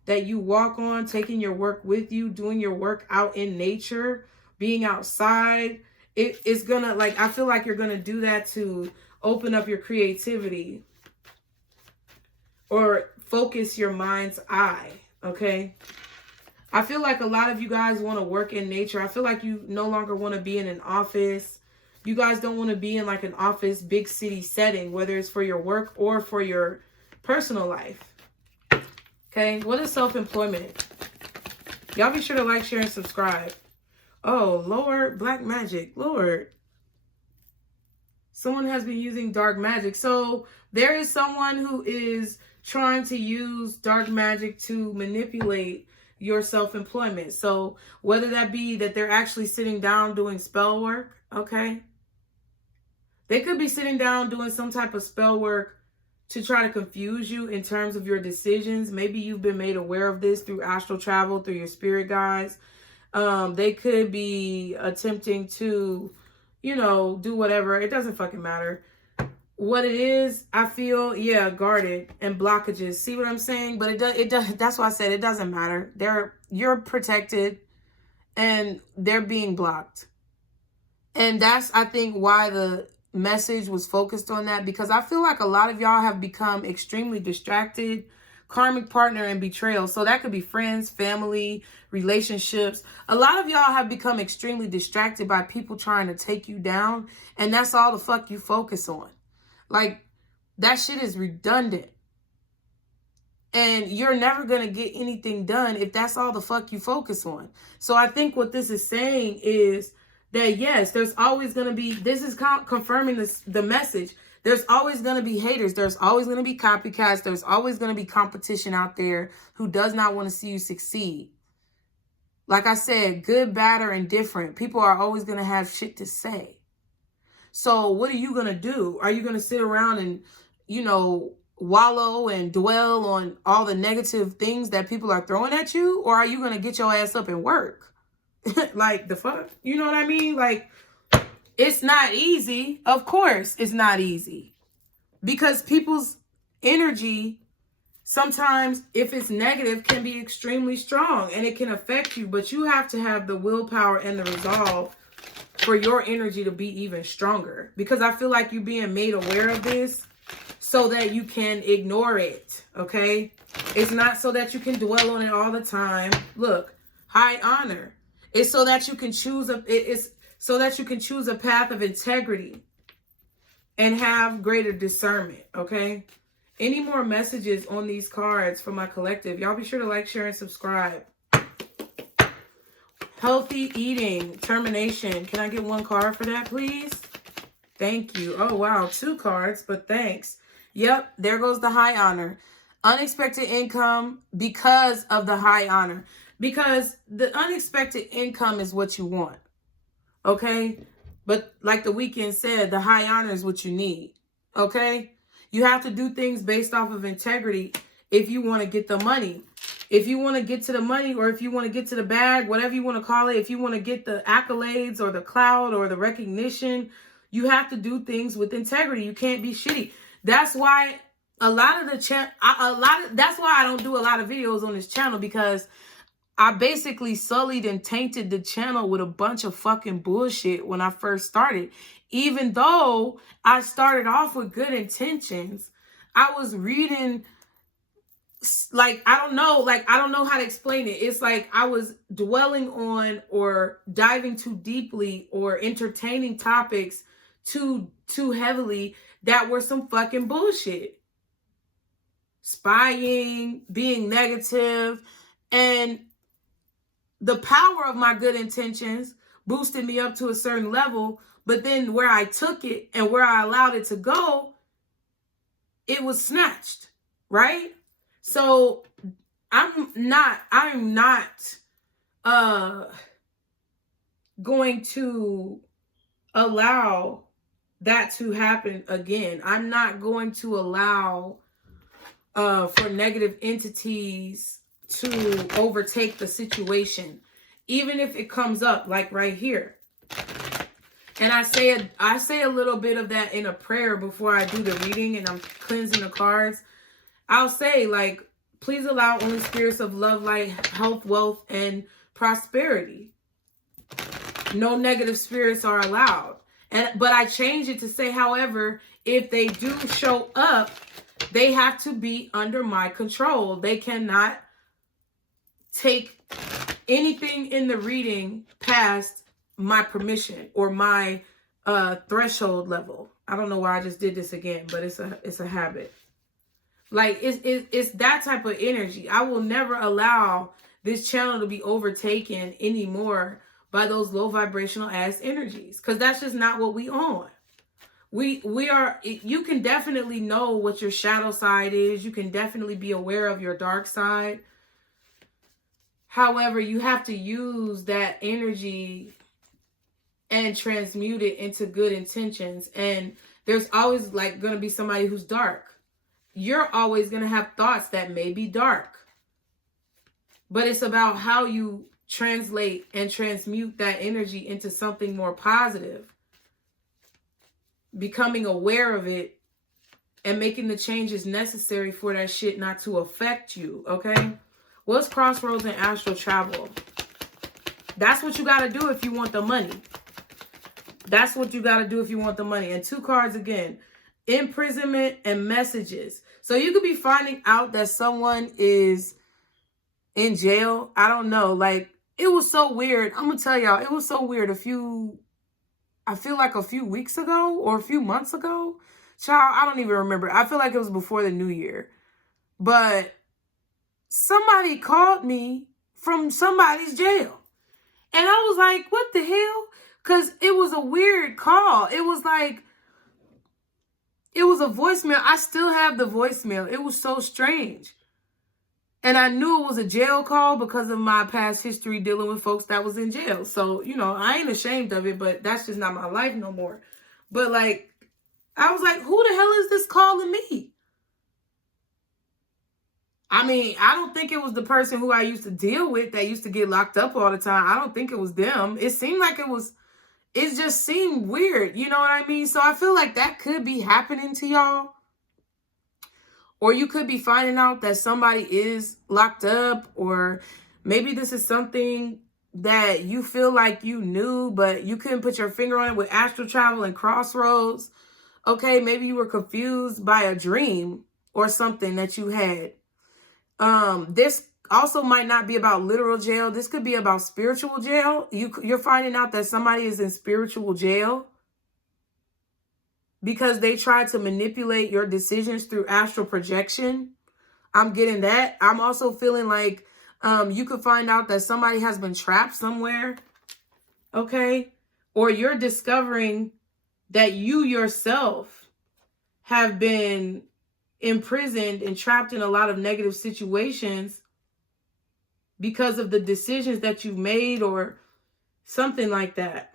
you walk on, taking your work with you, doing your work out in nature, being outside. It's gonna, like, I feel like you're gonna do that to open up your creativity or focus your mind's eye. Okay. I feel like a lot of you guys want to work in nature. I feel like you no longer want to be in an office. You guys don't want to be in like an office, big city setting, whether it's for your work or for your personal life. Okay, what is self-employment? Y'all be sure to like, share, and subscribe. Oh, Lord, black magic. Lord. Someone has been using dark magic. So there is someone who is trying to use dark magic to manipulate your self-employment. So whether that be that they're actually sitting down doing spell work, okay? They could be sitting down doing some type of spell work to try to confuse you in terms of your decisions. Maybe you've been made aware of this through astral travel, through your spirit guides. They could be attempting to, you know, do whatever. It doesn't fucking matter. What it is, I feel, yeah, guarded and blockages. See what I'm saying? But it does. That's why I said it doesn't matter. You're protected and they're being blocked. And that's, I think, why the message was focused on that, because I feel like a lot of y'all have become extremely distracted. Karmic partner and betrayal. So that could be friends, family, relationships. A lot of y'all have become extremely distracted by people trying to take you down. And that's all the fuck you focus on. Like, that shit is redundant. And you're never going to get anything done if that's all the fuck you focus on. So I think what this is saying is that, yes, there's always going to be, this is confirming the message There's always going to be haters. There's always going to be copycats. There's always going to be competition out there who does not want to see you succeed. Like I said, good, bad, or indifferent. People are always going to have shit to say. So what are you going to do? Are you going to sit around and, wallow and dwell on all the negative things that people are throwing at you? Or are you going to get your ass up and work? Like, the fuck? You know what I mean? Like, it's not easy. Of course, it's not easy. Because people's energy, sometimes, if it's negative, can be extremely strong and it can affect you. But you have to have the willpower and the resolve for your energy to be even stronger. Because I feel like you're being made aware of this so that you can ignore it, okay? It's not so that you can dwell on it all the time. Look, high honor. It's so that you can choose a path of integrity and have greater discernment, okay? Any more messages on these cards for my collective? Y'all be sure to like, share, and subscribe. Healthy eating, termination. Can I get one card for that, please? Thank you. Oh, wow. 2 cards, but thanks. Yep, there goes the high honor. Unexpected income because of the high honor. Because the unexpected income is what you want. Okay? But like the weekend said, the high honor is what you need. Okay? You have to do things based off of integrity if you want to get the money. If you want to get to the money, or if you want to get to the bag, whatever you want to call it, if you want to get the accolades or the clout or the recognition, you have to do things with integrity. You can't be shitty. That's why that's why I don't do a lot of videos on this channel, because I basically sullied and tainted the channel with a bunch of fucking bullshit when I first started. Even though I started off with good intentions, I was reading, I don't know how to explain it. It's like I was dwelling on or diving too deeply or entertaining topics too heavily that were some fucking bullshit. Spying, being negative, and the power of my good intentions boosted me up to a certain level, but then where I took it and where I allowed it to go, it was snatched, right? So I'm not going to allow that to happen again. I'm not going to allow for negative entities to overtake the situation, even if it comes up like right here. And I say a little bit of that in a prayer before I do the reading and I'm cleansing the cards. I'll say, like, please allow only spirits of love, light, health, wealth, and prosperity. No negative spirits are allowed. But I change it to say, however, if they do show up, they have to be under my control. They cannot take anything in the reading past my permission or my threshold level. I don't know why I just did this again, but it's a habit. Like, it's that type of energy. I will never allow this channel to be overtaken anymore by those low vibrational ass energies, because that's just not what we on. We are, you can definitely know what your shadow side is. You can definitely be aware of your dark side. However, you have to use that energy and transmute it into good intentions. And there's always like going to be somebody who's dark. You're always going to have thoughts that may be dark. But it's about how you translate and transmute that energy into something more positive. Becoming aware of it and making the changes necessary for that shit not to affect you, okay? What's crossroads and astral travel? That's what you got to do if you want the money. That's what you got to do if you want the money. And 2 cards again. Imprisonment and messages. So you could be finding out that someone is in jail. I don't know. Like, it was so weird. I'm going to tell y'all, it was so weird I feel like a few weeks ago or a few months ago. Child, I don't even remember. I feel like it was before the new year. But somebody called me from somebody's jail. And I was like, what the hell? Because it was a weird call. It was like, It was a voicemail. I still have the voicemail. It was so strange. And I knew it was a jail call because of my past history dealing with folks that was in jail. So, you know, I ain't ashamed of it, but that's just not my life no more. But like, I was like, who the hell is this calling me? I mean, I don't think it was the person who I used to deal with that used to get locked up all the time. I don't think it was them. It seemed like it just seemed weird. You know what I mean? So I feel like that could be happening to y'all. Or you could be finding out that somebody is locked up, or maybe this is something that you feel like you knew, but you couldn't put your finger on it with astral travel and crossroads. Okay, maybe you were confused by a dream or something that you had. This also might not be about literal jail. This could be about spiritual jail. You're finding out that somebody is in spiritual jail because they tried to manipulate your decisions through astral projection. I'm getting that. I'm also feeling like you could find out that somebody has been trapped somewhere. Okay? Or you're discovering that you yourself have been imprisoned and trapped in a lot of negative situations because of the decisions that you've made or something like that.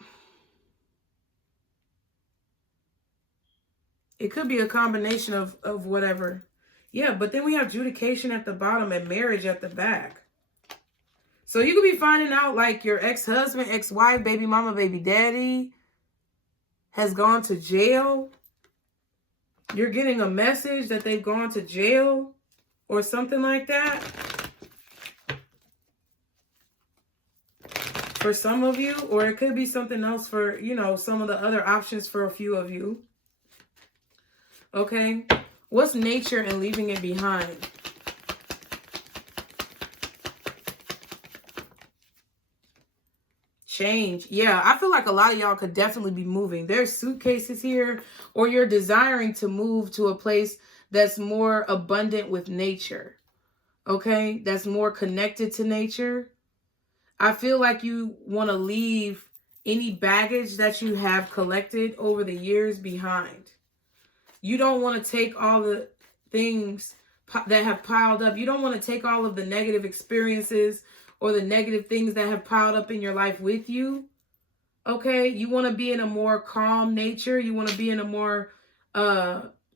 It could be a combination of whatever. Yeah, but then we have adjudication at the bottom and marriage at the back. So you could be finding out like your ex-husband, ex-wife, baby mama, baby daddy has gone to jail. You're getting a message that they've gone to jail or something like that. For some of you, or it could be something else for, you know, some of the other options for a few of you. Okay, what's nature and leaving it behind? Change. Yeah, I feel like a lot of y'all could definitely be moving. There's suitcases here, or you're desiring to move to a place that's more abundant with nature. Okay, that's more connected to nature. I feel like you want to leave any baggage that you have collected over the years behind. You don't want to take all the things that have piled up. You don't want to take all of the negative experiences or the negative things that have piled up in your life with you. Okay? You want to be in a more calm nature. You want to be in a more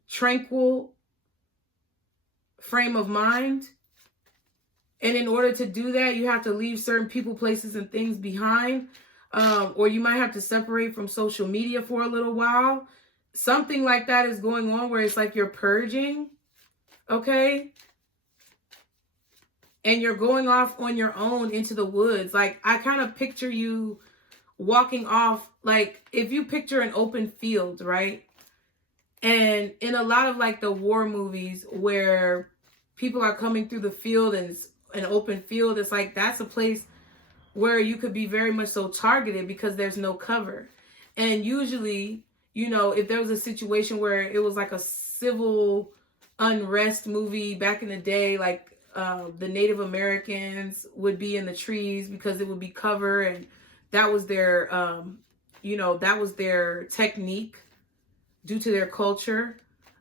tranquil frame of mind. And in order to do that, you have to leave certain people, places, and things behind. Or you might have to separate from social media for a little while. Something like that is going on where it's like you're purging, okay? And you're going off on your own into the woods. Like, I kind of picture you walking off, like, if you picture an open field, right? And in a lot of, like, the war movies where people are coming through the field and it's an open field, it's like that's a place where you could be very much so targeted because there's no cover. And usually, you know, if there was a situation where it was like a civil unrest movie back in the day, like the Native Americans would be in the trees because it would be cover, and that was their, you know, that was their technique due to their culture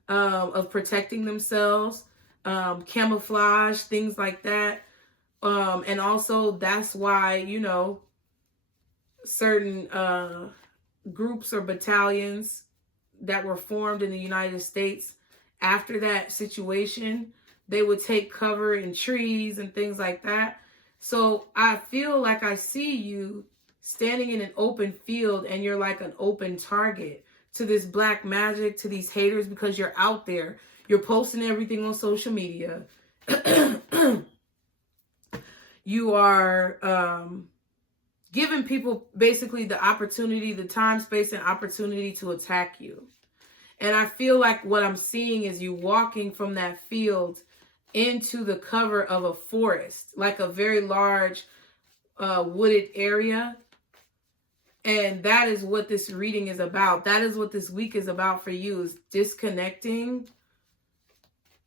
of protecting themselves, camouflage, things like that. And also that's why, you know, certain groups or battalions that were formed in the United States after that situation, they would take cover in trees and things like that. So I feel like I see you standing in an open field and you're like an open target to this black magic, to these haters, because you're out there. You're posting everything on social media. You are giving people basically the opportunity, the time, space, and opportunity to attack you. And I feel like what I'm seeing is you walking from that field into the cover of a forest, like a very large wooded area. And that is what this reading is about. That is what this week is about for you, is disconnecting.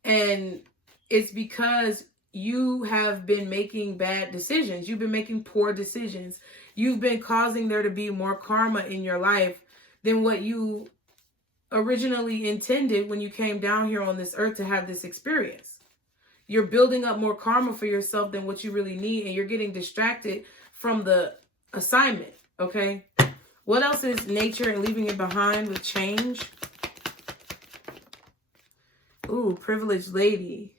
And it's because you have been making bad decisions. You've been making poor decisions. You've been causing there to be more karma in your life than what you originally intended when you came down here on this earth to have this experience. You're building up more karma for yourself than what you really need, and you're getting distracted from the assignment, okay? What else is nature and leaving it behind with change? Ooh, privileged lady.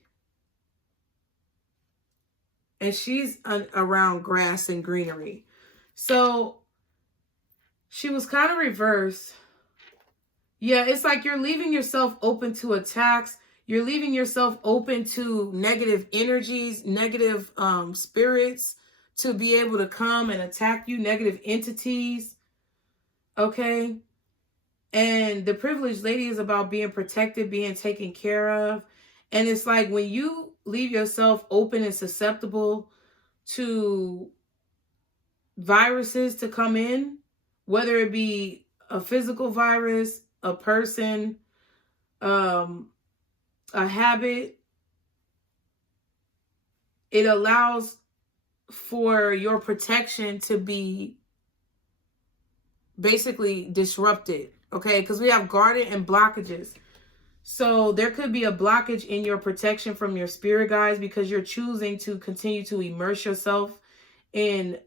And she's around grass and greenery. So she was kind of reversed. Yeah, it's like you're leaving yourself open to attacks. You're leaving yourself open to negative energies, negative spirits to be able to come and attack you, negative entities. Okay? And the privileged lady is about being protected, being taken care of. And it's like when you leave yourself open and susceptible to viruses to come in, whether it be a physical virus, a person, a habit, it allows for your protection to be basically disrupted, okay? Because we have guarded and blockages. So there could be a blockage in your protection from your spirit guides because you're choosing to continue to immerse yourself in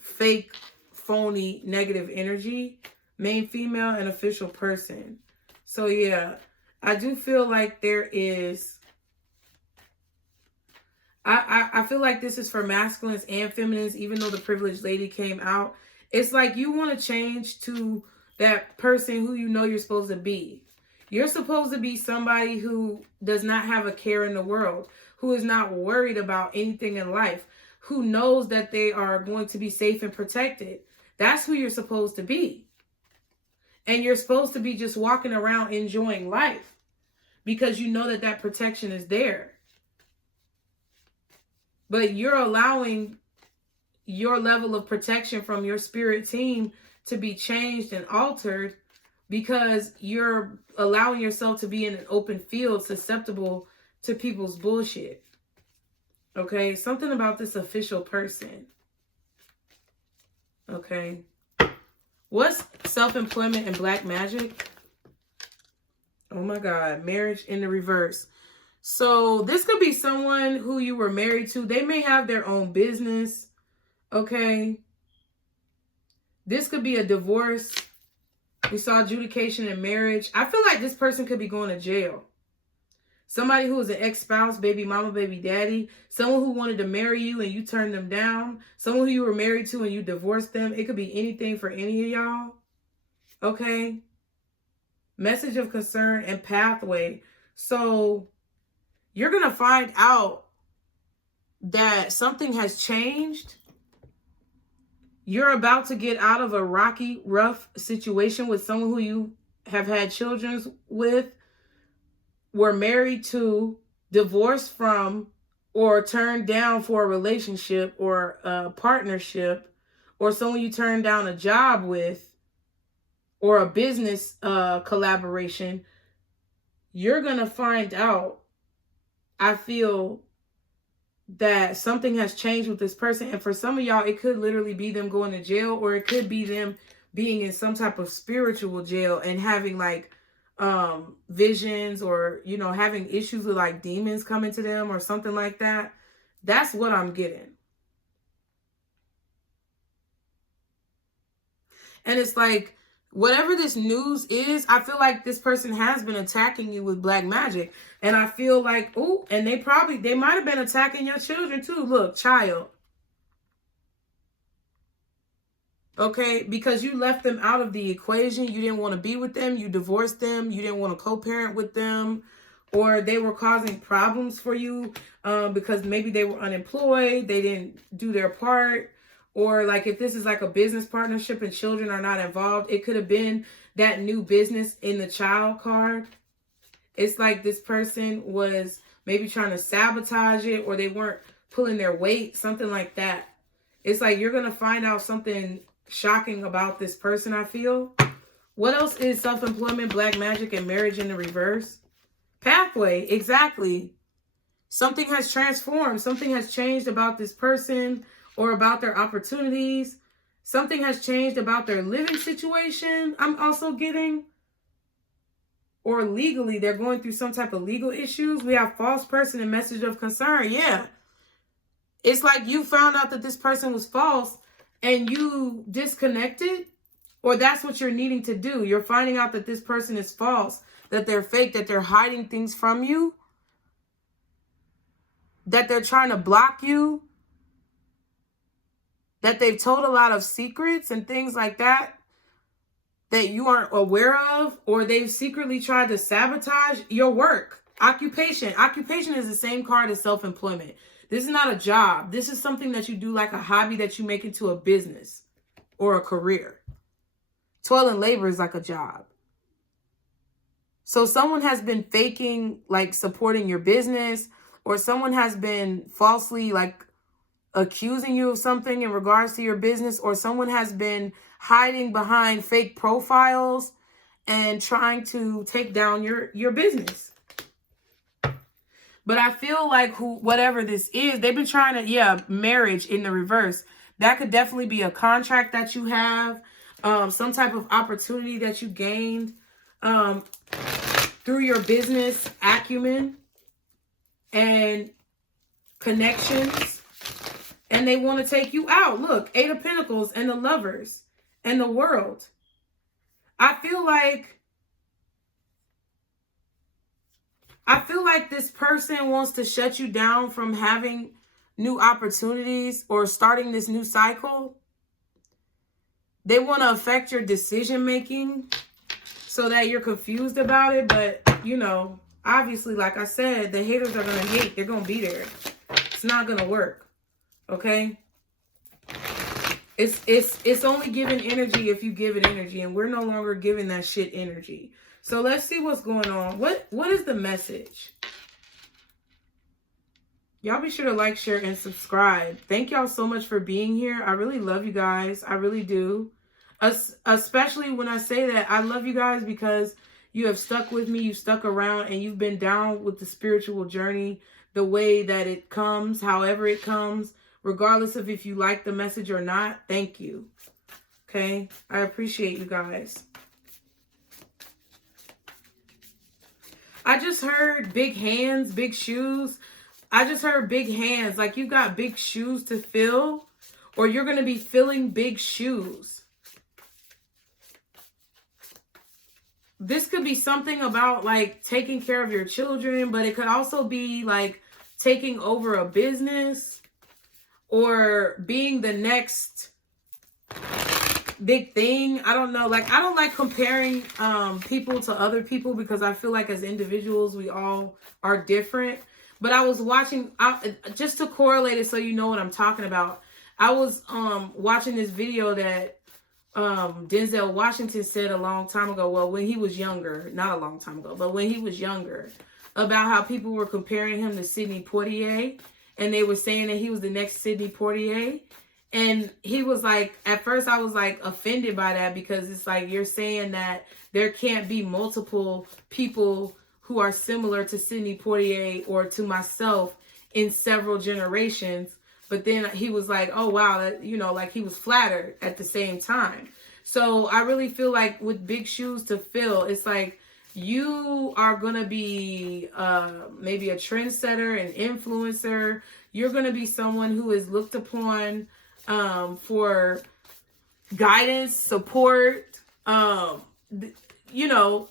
fake, phony, negative energy. Main female and official person. So yeah, I do feel like there is... I feel like this is for masculines and feminines, even though the privileged lady came out. It's like you want to change to that person who you know you're supposed to be. You're supposed to be somebody who does not have a care in the world, who is not worried about anything in life, who knows that they are going to be safe and protected. That's who you're supposed to be. And you're supposed to be just walking around enjoying life because you know that that protection is there. But you're allowing your level of protection from your spirit team to be changed and altered because you're allowing yourself to be in an open field susceptible to people's bullshit. Okay, something about this official person. Okay. What's self-employment and black magic? Oh my God, marriage in the reverse. So this could be someone who you were married to. They may have their own business. Okay. This could be a divorce. We saw adjudication in marriage. I feel like this person could be going to jail. Somebody who is an ex-spouse, baby mama, baby daddy. Someone who wanted to marry you and you turned them down. Someone who you were married to and you divorced them. It could be anything for any of y'all. Okay. Message of concern and pathway. So you're going to find out that something has changed. You're about to get out of a rocky, rough situation with someone who you have had children with, were married to, divorced from, or turned down for a relationship or a partnership, or someone you turned down a job with, or a business collaboration. You're going to find out, I feel, that something has changed with this person. And for some of y'all, it could literally be them going to jail, or it could be them being in some type of spiritual jail and having like visions, or, you know, having issues with like demons coming to them or something like that. That's what I'm getting. And it's like, whatever this news is, I feel like this person has been attacking you with black magic. And I feel like, oh, and they might have been attacking your children too. Look, child. Okay, because you left them out of the equation. You didn't want to be with them. You divorced them. You didn't want to co-parent with them. Or they were causing problems for you because maybe they were unemployed. They didn't do their part. Or like if this is like a business partnership and children are not involved, it could have been that new business in the child card. It's like this person was maybe trying to sabotage it, or they weren't pulling their weight, something like that. It's like you're going to find out something shocking about this person, I feel. What else is self-employment, black magic, and marriage in the reverse? Pathway, exactly. Something has transformed. Something has changed about this person or about their opportunities. Something has changed about their living situation, I'm also getting. or legally, they're going through some type of legal issues. We have false person and message of concern. Yeah. It's like you found out that this person was false and you disconnected, or that's what you're needing to do. You're finding out that this person is false, that they're fake, that they're hiding things from you, that they're trying to block you, that they've told a lot of secrets and things like that that you aren't aware of, or they've secretly tried to sabotage your work. Occupation. Occupation is the same card as self-employment. This is not a job. This is something that you do like a hobby that you make into a business or a career. Toil and labor is like a job. So someone has been faking, like, supporting your business, or someone has been falsely, like, accusing you of something in regards to your business, or someone has been hiding behind fake profiles and trying to take down your business. But I feel like whatever this is, they've been trying to, marriage in the reverse. That could definitely be a contract that you have, some type of opportunity that you gained through your business acumen and connections. And they want to take you out. Look, 8 of Pentacles and the Lovers and the World. I feel like this person wants to shut you down from having new opportunities or starting this new cycle. They want to affect your decision making so that you're confused about it. But, you know, obviously, like I said, the haters are going to hate. They're going to be there. It's not going to work. Okay? It's only giving energy if you give it energy, and we're no longer giving that shit energy. So let's see what's going on. What is the message? Y'all be sure to like, share, and subscribe. Thank y'all so much for being here. I really love you guys. I really do. Especially when I say that, I love you guys because you have stuck with me. You've stuck around and you've been down with the spiritual journey the way that it comes, however it comes, regardless of if you like the message or not. Thank you. Okay? I appreciate you guys. I just heard big hands, big shoes. I just heard big hands. Like you've got big shoes to fill, or you're going to be filling big shoes. This could be something about like taking care of your children, but it could also be like taking over a business or being the next big thing. I don't know. Like, I don't like comparing people to other people because I feel like as individuals, we all are different. But I was watching, just to correlate it so you know what I'm talking about. I was watching this video that Denzel Washington said a long time ago. Well, when he was younger, not a long time ago, but when he was younger, about how people were comparing him to Sidney Poitier. And they were saying that he was the next Sidney Poitier. And he was like, at first I was like offended by that because it's like you're saying that there can't be multiple people who are similar to Sidney Poitier or to myself in several generations. But then he was like, oh, wow, that, you know, like he was flattered at the same time. So I really feel like with big shoes to fill, it's like you are going to be maybe a trendsetter, an influencer. You're going to be someone who is looked upon for guidance, support, you know,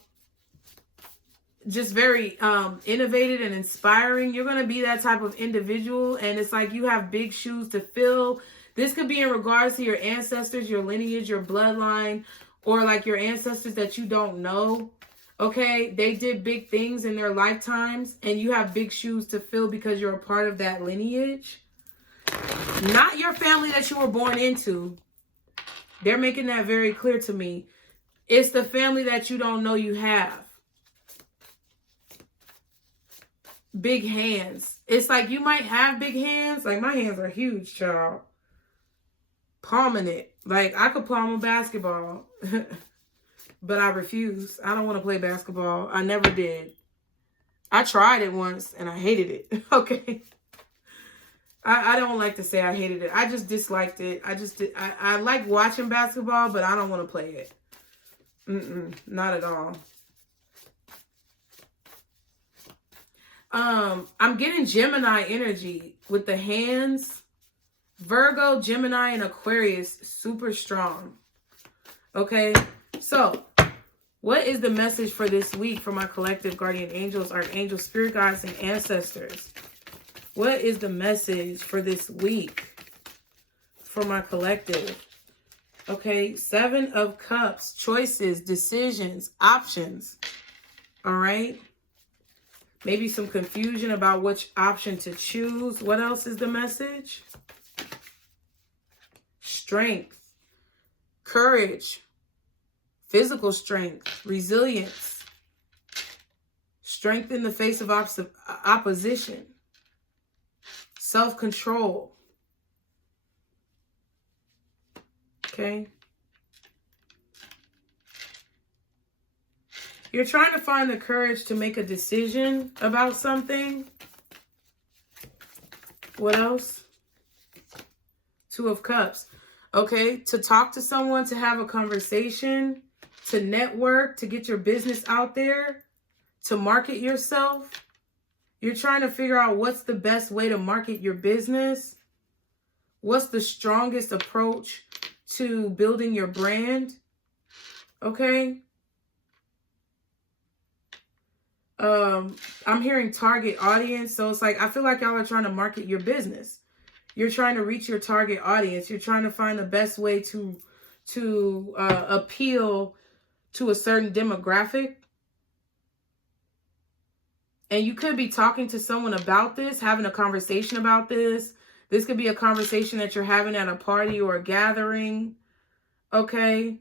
just very innovative and inspiring. You're going to be that type of individual. And it's like you have big shoes to fill. This could be in regards to your ancestors, your lineage, your bloodline, or like your ancestors that you don't know. Okay, they did big things in their lifetimes and you have big shoes to fill because you're a part of that lineage. Not your family that you were born into. They're making that very clear to me. It's the family that you don't know you have. Big hands. It's like you might have big hands. Like my hands are huge, child. Palming it. Like I could palm a basketball. But I refuse. I don't want to play basketball. I never did. I tried it once and I hated it. Okay. I don't like to say I hated it. I just disliked it. I like watching basketball, but I don't want to play it. Not at all. I'm getting Gemini energy with the hands. Virgo, Gemini, and Aquarius, super strong. Okay, so what is the message for this week for my collective guardian angels, archangels, spirit guides, and ancestors? What is the message for this week for my collective? Okay, 7 of Cups, choices, decisions, options. All right. Maybe some confusion about which option to choose. What else is the message? Strength, courage, physical strength, resilience, strength in the face of opposition, self-control. Okay. You're trying to find the courage to make a decision about something. What else? 2 of Cups. Okay, to talk to someone, to have a conversation, to network, to get your business out there, to market yourself. You're trying to figure out what's the best way to market your business. What's the strongest approach to building your brand? Okay. I'm hearing target audience. So it's like, I feel like y'all are trying to market your business. You're trying to reach your target audience. You're trying to find the best way to appeal to a certain demographic. And you could be talking to someone about this, having a conversation about this. This could be a conversation that you're having at a party or a gathering. Okay.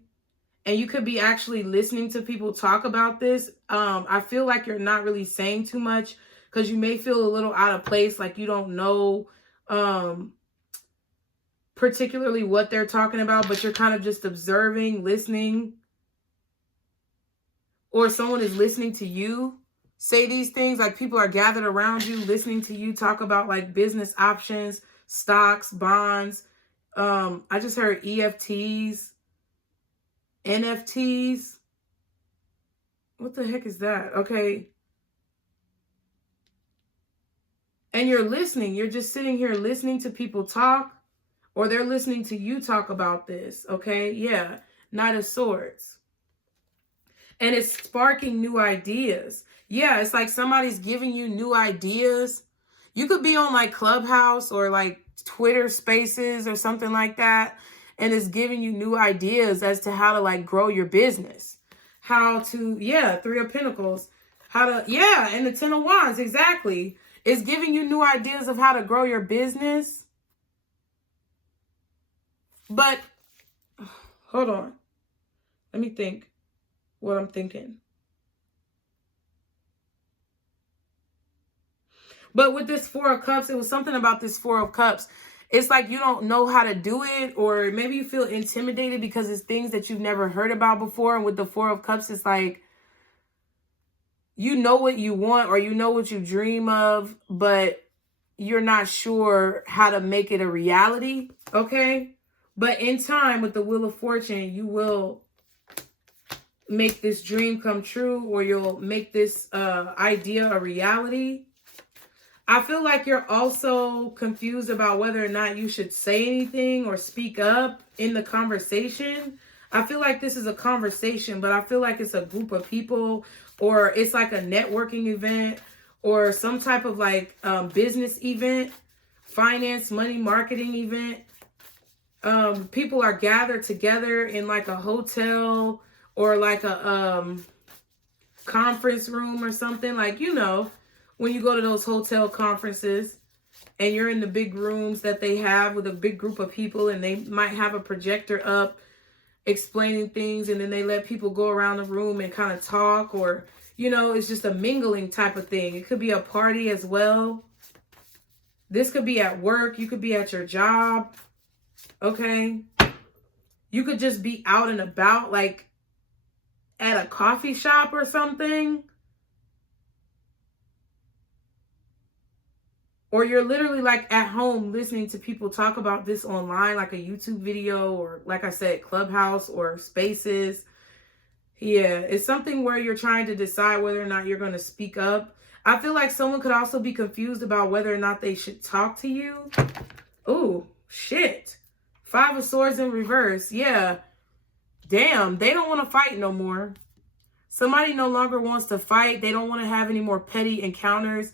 And you could be actually listening to people talk about this. I feel like you're not really saying too much because you may feel a little out of place, like you don't know particularly what they're talking about, but you're kind of just observing, listening. Or someone is listening to you say these things, like people are gathered around you, listening to you talk about like business options, stocks, bonds. I just heard EFTs. NFTs. What the heck is that? Okay. And you're listening. You're just sitting here listening to people talk, or they're listening to you talk about this. Okay. Yeah. Knight of Swords. And it's sparking new ideas. Yeah. It's like somebody's giving you new ideas. You could be on like Clubhouse or like Twitter Spaces or something like that. And it's giving you new ideas as to how to like grow your business. How to, yeah, 3 of Pentacles. How to, yeah, and the 10 of Wands, exactly. It's giving you new ideas of how to grow your business. But, hold on. Let me think what I'm thinking. But with this 4 of Cups, it was something about this 4 of Cups. It's like you don't know how to do it, or maybe you feel intimidated because it's things that you've never heard about before. And with the 4 of Cups, it's like you know what you want or you know what you dream of, but you're not sure how to make it a reality. Okay? But in time, with the Wheel of Fortune, you will make this dream come true, or you'll make this idea a reality. I feel like you're also confused about whether or not you should say anything or speak up in the conversation. I feel like this is a conversation, but I feel like it's a group of people, or it's like a networking event, or some type of like business event, finance, money, marketing event. People are gathered together in like a hotel or like a conference room or something, like, you know, when you go to those hotel conferences and you're in the big rooms that they have with a big group of people, and they might have a projector up explaining things, and then they let people go around the room and kind of talk, or, you know, it's just a mingling type of thing. It could be a party as well. This could be at work. You could be at your job. Okay. You could just be out and about, like at a coffee shop or something. Or you're literally like at home listening to people talk about this online, like a YouTube video, or like I said, Clubhouse or Spaces. Yeah, it's something where you're trying to decide whether or not you're going to speak up. I feel like someone could also be confused about whether or not they should talk to you. Ooh, shit. 5 of Swords in reverse. Yeah. Damn, they don't want to fight no more. Somebody no longer wants to fight. They don't want to have any more petty encounters.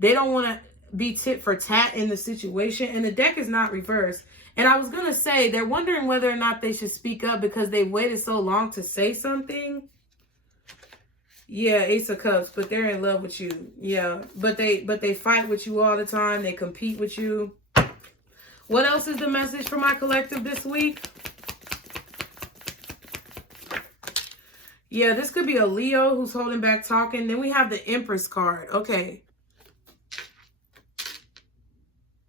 They don't want to be tit for tat in the situation. And the deck is not reversed. And I was going to say, they're wondering whether or not they should speak up because they waited so long to say something. Yeah, Ace of Cups, but they're in love with you. Yeah, but they fight with you all the time. They compete with you. What else is the message for my collective this week? Yeah, this could be a Leo who's holding back talking. Then we have the Empress card. Okay.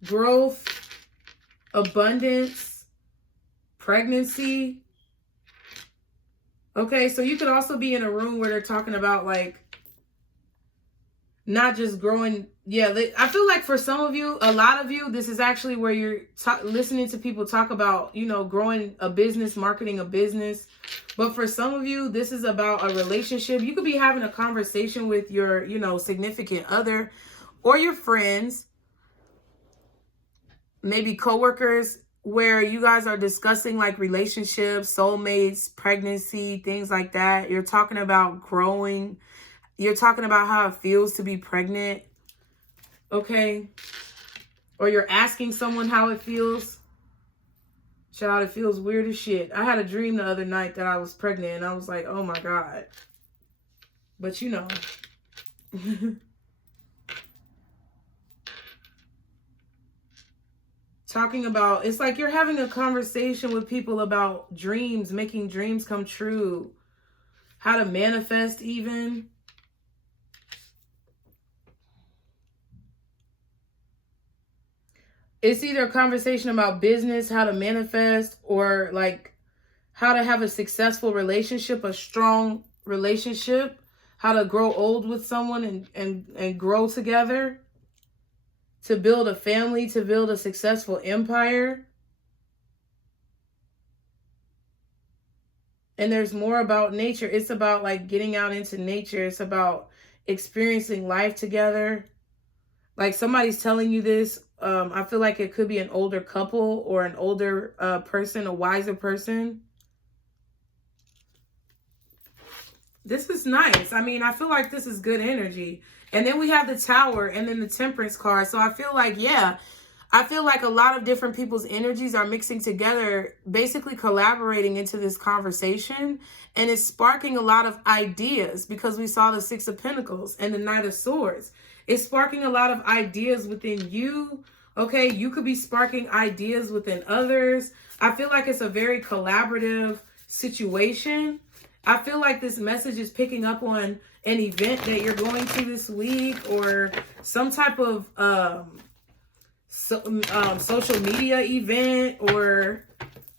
Growth, abundance, pregnancy. Okay, so you could also be in a room where they're talking about like not just growing. Yeah, I feel like for some of you, a lot of you, this is actually where you're listening to people talk about, you know, growing a business, marketing a business. But for some of you, this is about a relationship. You could be having a conversation with your, you know, significant other or your friends, maybe coworkers, where you guys are discussing like relationships, soulmates, pregnancy, things like that. You're talking about growing. You're talking about how it feels to be pregnant. Okay. Or you're asking someone how it feels. Child, it feels weird as shit. I had a dream the other night that I was pregnant and I was like, oh my God. But you know. Talking about, it's like you're having a conversation with people about dreams, making dreams come true, how to manifest even. It's either a conversation about business, how to manifest, or like how to have a successful relationship, a strong relationship, how to grow old with someone and grow together. To build a family, to build a successful empire. And there's more about nature. It's about like getting out into nature. It's about experiencing life together. Like somebody's telling you this. I feel like it could be an older couple or an older person, a wiser person. This is nice. I mean, I feel like this is good energy. And then we have the Tower and then the Temperance card. So I feel like, yeah, I feel like a lot of different people's energies are mixing together, basically collaborating into this conversation. And it's sparking a lot of ideas because we saw the Six of Pentacles and the Knight of Swords. It's sparking a lot of ideas within you. Okay, you could be sparking ideas within others. I feel like it's a very collaborative situation. I feel like this message is picking up on an event that you're going to this week or some type of social media event or,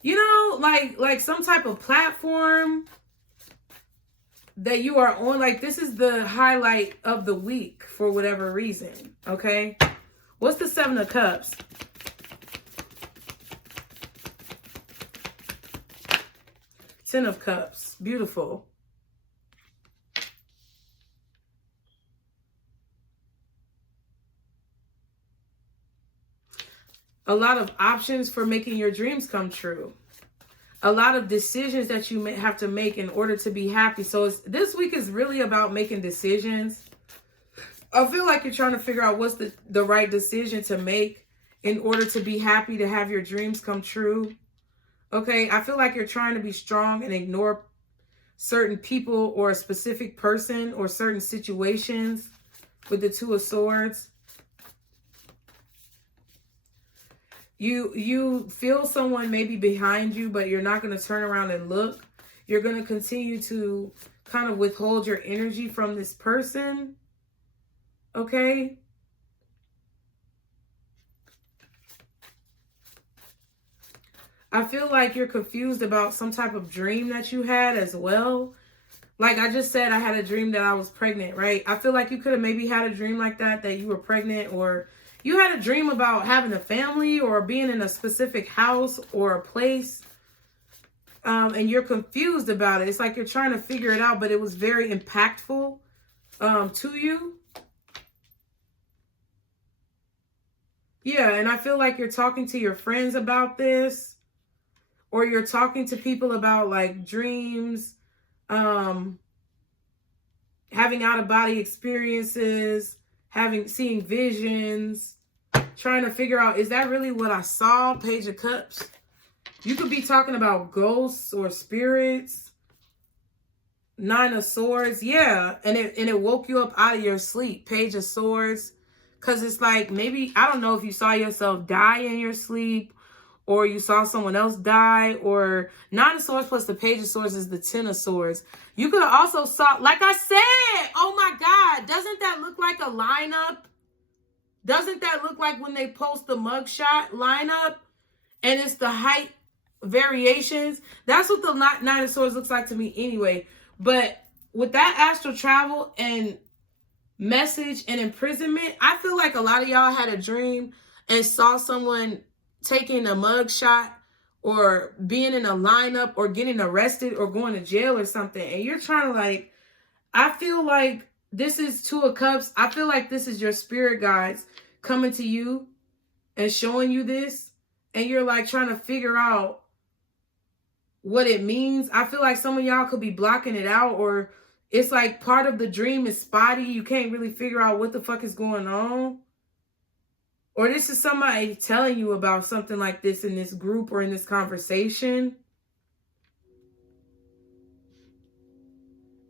you know, like some type of platform that you are on. Like this is the highlight of the week for whatever reason. Okay. What's the Seven of Cups? Ten of Cups. Beautiful. A lot of options for making your dreams come true. A lot of decisions that you may have to make in order to be happy. So this week is really about making decisions. I feel like you're trying to figure out what's the right decision to make in order to be happy, to have your dreams come true. Okay, I feel like you're trying to be strong and ignore certain people or a specific person or certain situations with the Two of Swords. You feel someone maybe behind you, but you're not going to turn around and look. You're going to continue to kind of withhold your energy from this person. Okay? I feel like you're confused about some type of dream that you had as well. Like I just said, I had a dream that I was pregnant, right? I feel like you could have maybe had a dream like that you were pregnant, or you had a dream about having a family or being in a specific house or a place. And you're confused about it. It's like you're trying to figure it out, but it was very impactful to you. Yeah, and I feel like you're talking to your friends about this, or you're talking to people about like dreams, um, having out of body experiences, seeing visions, trying to figure out, is that really what I saw? Page of Cups. You could be talking about ghosts or spirits. Nine of Swords. Yeah. And it woke you up out of your sleep. Page of Swords. Because it's like, maybe, I don't know if you saw yourself die in your sleep, or you saw someone else die, or Nine of Swords plus the Page of Swords is the Ten of Swords. You could have also saw, like I said, oh my God, doesn't that look like a lineup? Doesn't that look like when they post the mugshot lineup and it's the height variations? That's what the Nine of Swords looks like to me anyway. But with that astral travel and message and imprisonment, I feel like a lot of y'all had a dream and saw someone taking a mugshot or being in a lineup or getting arrested or going to jail or something. And you're trying to like, I feel like this is Two of Cups. I feel like this is your spirit guides coming to you and showing you this. And you're like trying to figure out what it means. I feel like some of y'all could be blocking it out, or it's like part of the dream is spotty. You can't really figure out what the fuck is going on. Or this is somebody telling you about something like this in this group or in this conversation.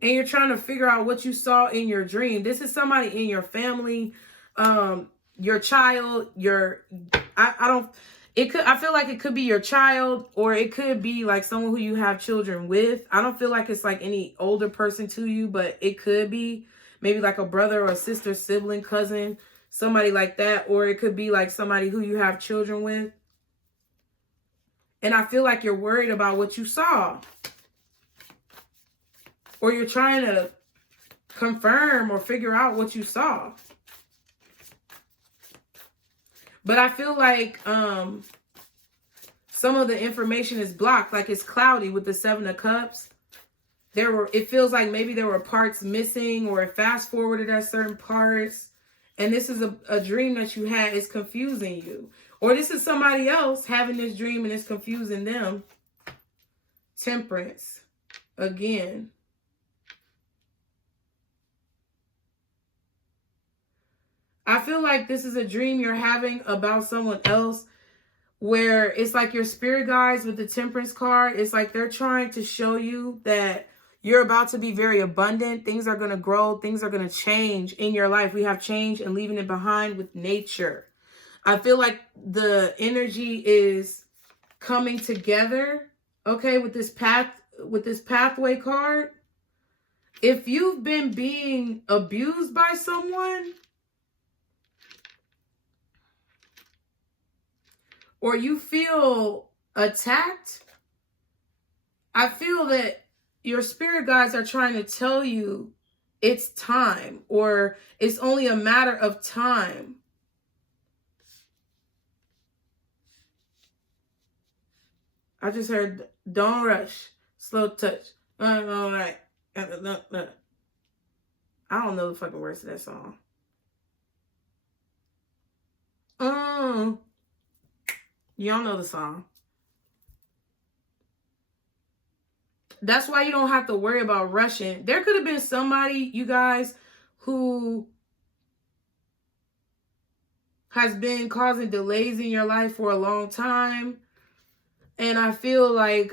And you're trying to figure out what you saw in your dream. This is somebody in your family, your child, I feel like it could be your child, or it could be like someone who you have children with. I don't feel like it's like any older person to you, but it could be maybe like a brother or a sister, sibling, cousin, somebody like that. Or it could be like somebody who you have children with. And I feel like you're worried about what you saw. Or you're trying to confirm or figure out what you saw. But I feel like some of the information is blocked, like it's cloudy with the Seven of Cups. It feels like maybe there were parts missing, or it fast forwarded at certain parts. And this is a dream that you had. It's confusing you. Or this is somebody else having this dream and it's confusing them. Temperance. Again. I feel like this is a dream you're having about someone else, where it's like your spirit guides with the Temperance card. It's like they're trying to show you that you're about to be very abundant. Things are going to grow. Things are going to change in your life. We have change and leaving it behind with nature. I feel like the energy is coming together, okay, with this pathway card. If you've been being abused by someone, or you feel attacked, I feel that your spirit guides are trying to tell you it's time, or it's only a matter of time. I just heard, don't rush, slow touch. All right. I don't know the fucking words to that song. Y'all know the song. That's why you don't have to worry about rushing. There could have been somebody, you guys, who has been causing delays in your life for a long time. And I feel like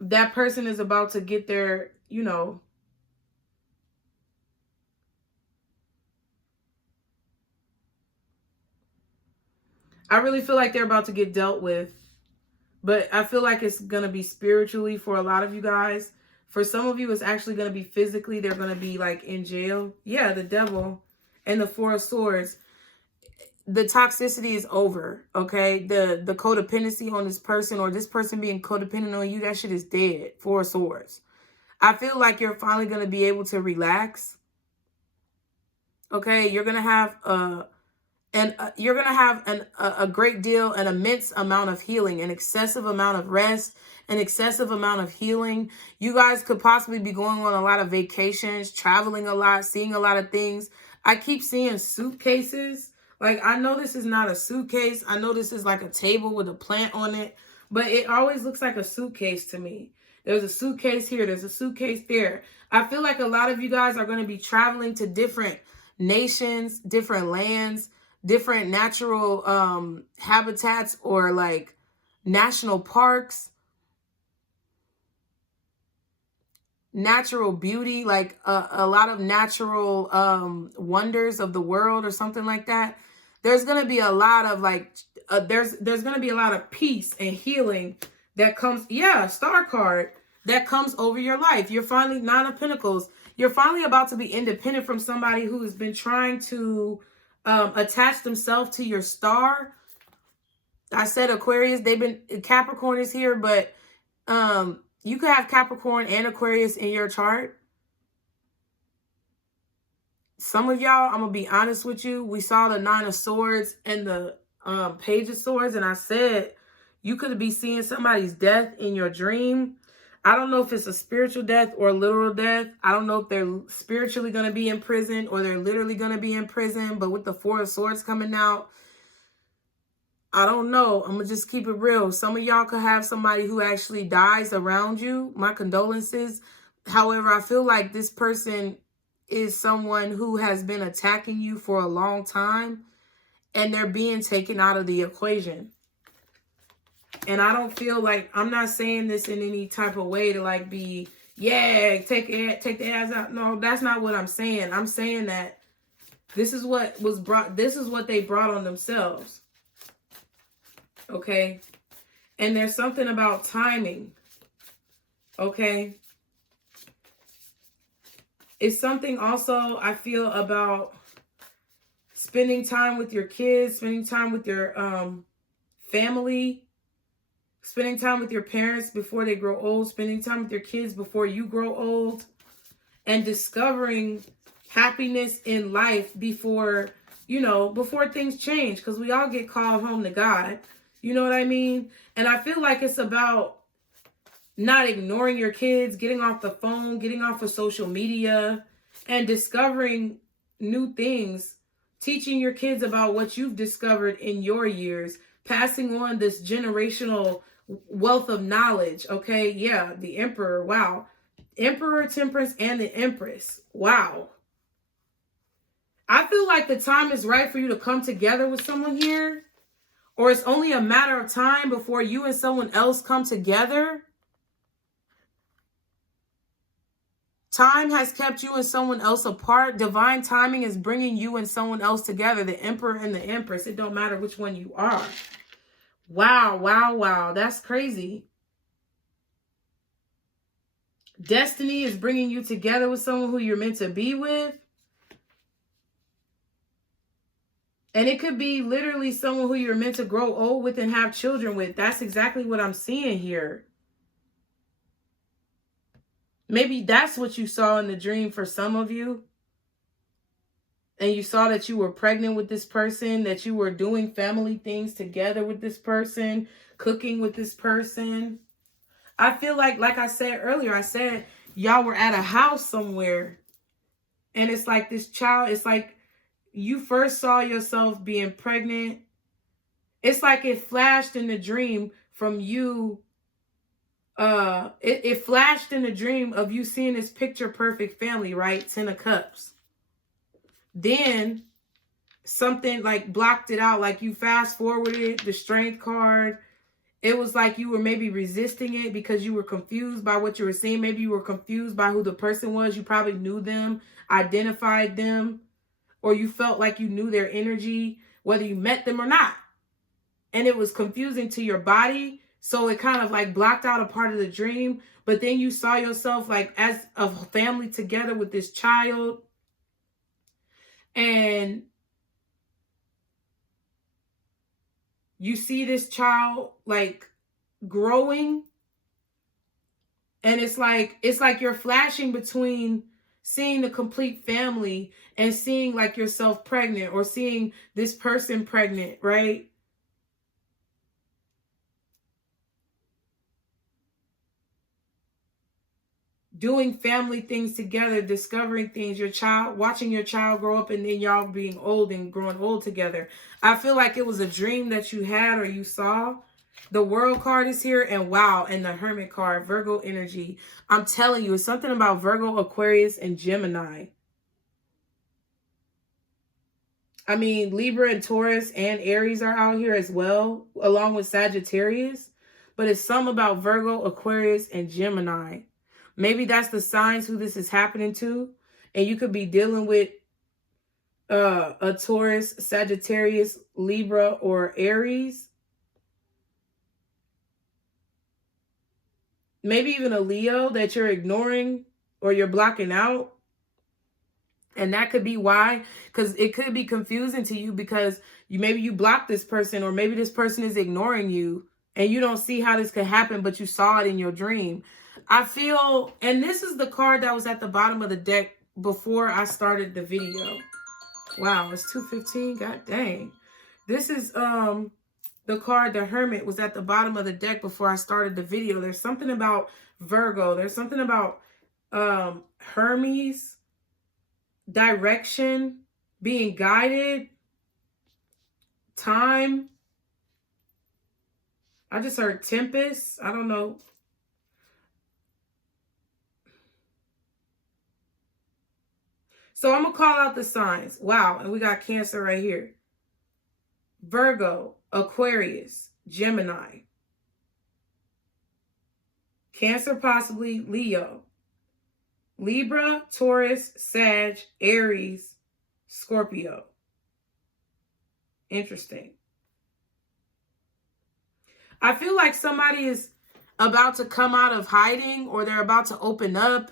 that person is about to get their, I really feel like they're about to get dealt with. But I feel like it's going to be spiritually for a lot of you guys. For some of you, it's actually going to be physically. They're going to be like in jail. Yeah, the devil and the Four of Swords. The toxicity is over, okay? The codependency on this person, or this person being codependent on you, that shit is dead. Four of Swords. I feel like you're finally going to be able to relax. Okay? You're going to have a great deal, an immense amount of healing, an excessive amount of rest, an excessive amount of healing. You guys could possibly be going on a lot of vacations, traveling a lot, seeing a lot of things. I keep seeing suitcases, Like, I know this is not a suitcase. I know this is like a table with a plant on it, but it always looks like a suitcase to me. There's a suitcase here. There's a suitcase there. I feel like a lot of you guys are going to be traveling to different nations, different lands, different natural habitats, or like national parks, natural beauty, like a lot of natural wonders of the world or something like that. There's going to be a lot of like there's going to be a lot of peace and healing that comes, yeah, star card, that comes over your life. You're finally, Nine of Pentacles, you're finally about to be independent from somebody who has been trying to attach themselves to your star. I said Aquarius, they've been, Capricorn is here, but you could have Capricorn and Aquarius in your chart. Some of y'all, I'm going to be honest with you. We saw the Nine of Swords and the Page of Swords. And I said, you could be seeing somebody's death in your dream. I don't know if it's a spiritual death or a literal death. I don't know if they're spiritually going to be in prison or they're literally going to be in prison. But with the Four of Swords coming out, I don't know. I'm going to just keep it real. Some of y'all could have somebody who actually dies around you. My condolences. However, I feel like this person is someone who has been attacking you for a long time, and they're being taken out of the equation. And I don't feel like, I'm not saying this in any type of way to like be, yeah, take the ass out. No, that's not what I'm saying. I'm saying that this is what was brought, this is what they brought on themselves. Okay? And there's something about timing. Okay? It's something also I feel about spending time with your kids, spending time with your family, spending time with your parents before they grow old, spending time with your kids before you grow old, and discovering happiness in life before, you know, before things change, because we all get called home to God. You know what I mean? And I feel like it's about not ignoring your kids, getting off the phone, getting off of social media, and discovering new things, teaching your kids about what you've discovered in your years, passing on this generational wealth of knowledge. Okay, yeah, the Emperor, wow. Emperor, Temperance, and the Empress, wow. I feel like the time is right for you to come together with someone here, or it's only a matter of time before you and someone else come together. Time has kept you and someone else apart. Divine timing is bringing you and someone else together. The Emperor and the Empress. It don't matter which one you are. Wow, wow, wow. That's crazy. Destiny is bringing you together with someone who you're meant to be with. And it could be literally someone who you're meant to grow old with and have children with. That's exactly what I'm seeing here. Maybe that's what you saw in the dream for some of you. And you saw that you were pregnant with this person, that you were doing family things together with this person, cooking with this person. I feel like I said earlier, I said y'all were at a house somewhere. And it's like this child, it's like you first saw yourself being pregnant. It's like it flashed in the dream from you. It flashed in a dream of you seeing this picture perfect family, right? 10 of Cups. Then something like blocked it out, like you fast forwarded the Strength card. It was like you were maybe resisting it because you were confused by what you were seeing. Maybe you were confused by who the person was. You probably knew them, identified them, or you felt like you knew their energy, whether you met them or not. And it was confusing to your body. So it kind of like blocked out a part of the dream. But then you saw yourself like as a family together with this child. And you see this child like growing. And it's like you're flashing between seeing the complete family and seeing like yourself pregnant, or seeing this person pregnant, right? doing family things together, discovering things, your child, watching your child grow up, and then y'all being old and growing old together. I feel like it was a dream that you had or you saw. The World card is here, and wow, and the Hermit card, Virgo energy. I'm telling you, it's something about Virgo, Aquarius, and Gemini. I mean, Libra and Taurus and Aries are out here as well, along with Sagittarius. But it's something about Virgo, Aquarius, and Gemini. Maybe that's the signs who this is happening to. And you could be dealing with a Taurus, Sagittarius, Libra, or Aries. Maybe even a Leo that you're ignoring or you're blocking out. And that could be why, because it could be confusing to you because maybe you block this person, or maybe this person is ignoring you and you don't see how this could happen, but you saw it in your dream. I feel, and this is the card that was at the bottom of the deck before I started the video. Wow, it's 2:15. God dang. This is the card, the Hermit, was at the bottom of the deck before I started the video. There's something about Virgo. There's something about Hermes, direction, being guided, time. I just heard Tempest. I don't know. So I'm going to call out the signs. Wow. And we got Cancer right here. Virgo, Aquarius, Gemini. Cancer, possibly Leo. Libra, Taurus, Sag, Aries, Scorpio. Interesting. I feel like somebody is about to come out of hiding, or they're about to open up.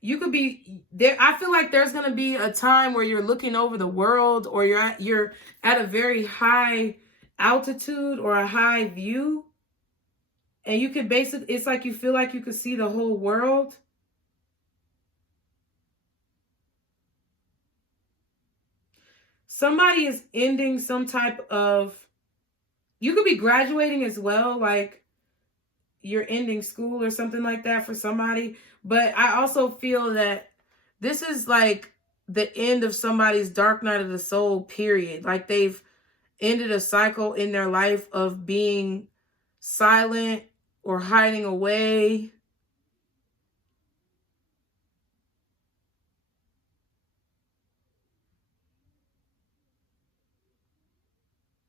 You could be there. I feel like there's going to be a time where you're looking over the world, or you're at a very high altitude or a high view. And you could basically, it's like you feel like you could see the whole world. Somebody is ending some type of, you could be graduating as well, like you're ending school or something like that for somebody. But I also feel that this is like the end of somebody's dark night of the soul period. Like they've ended a cycle in their life of being silent or hiding away.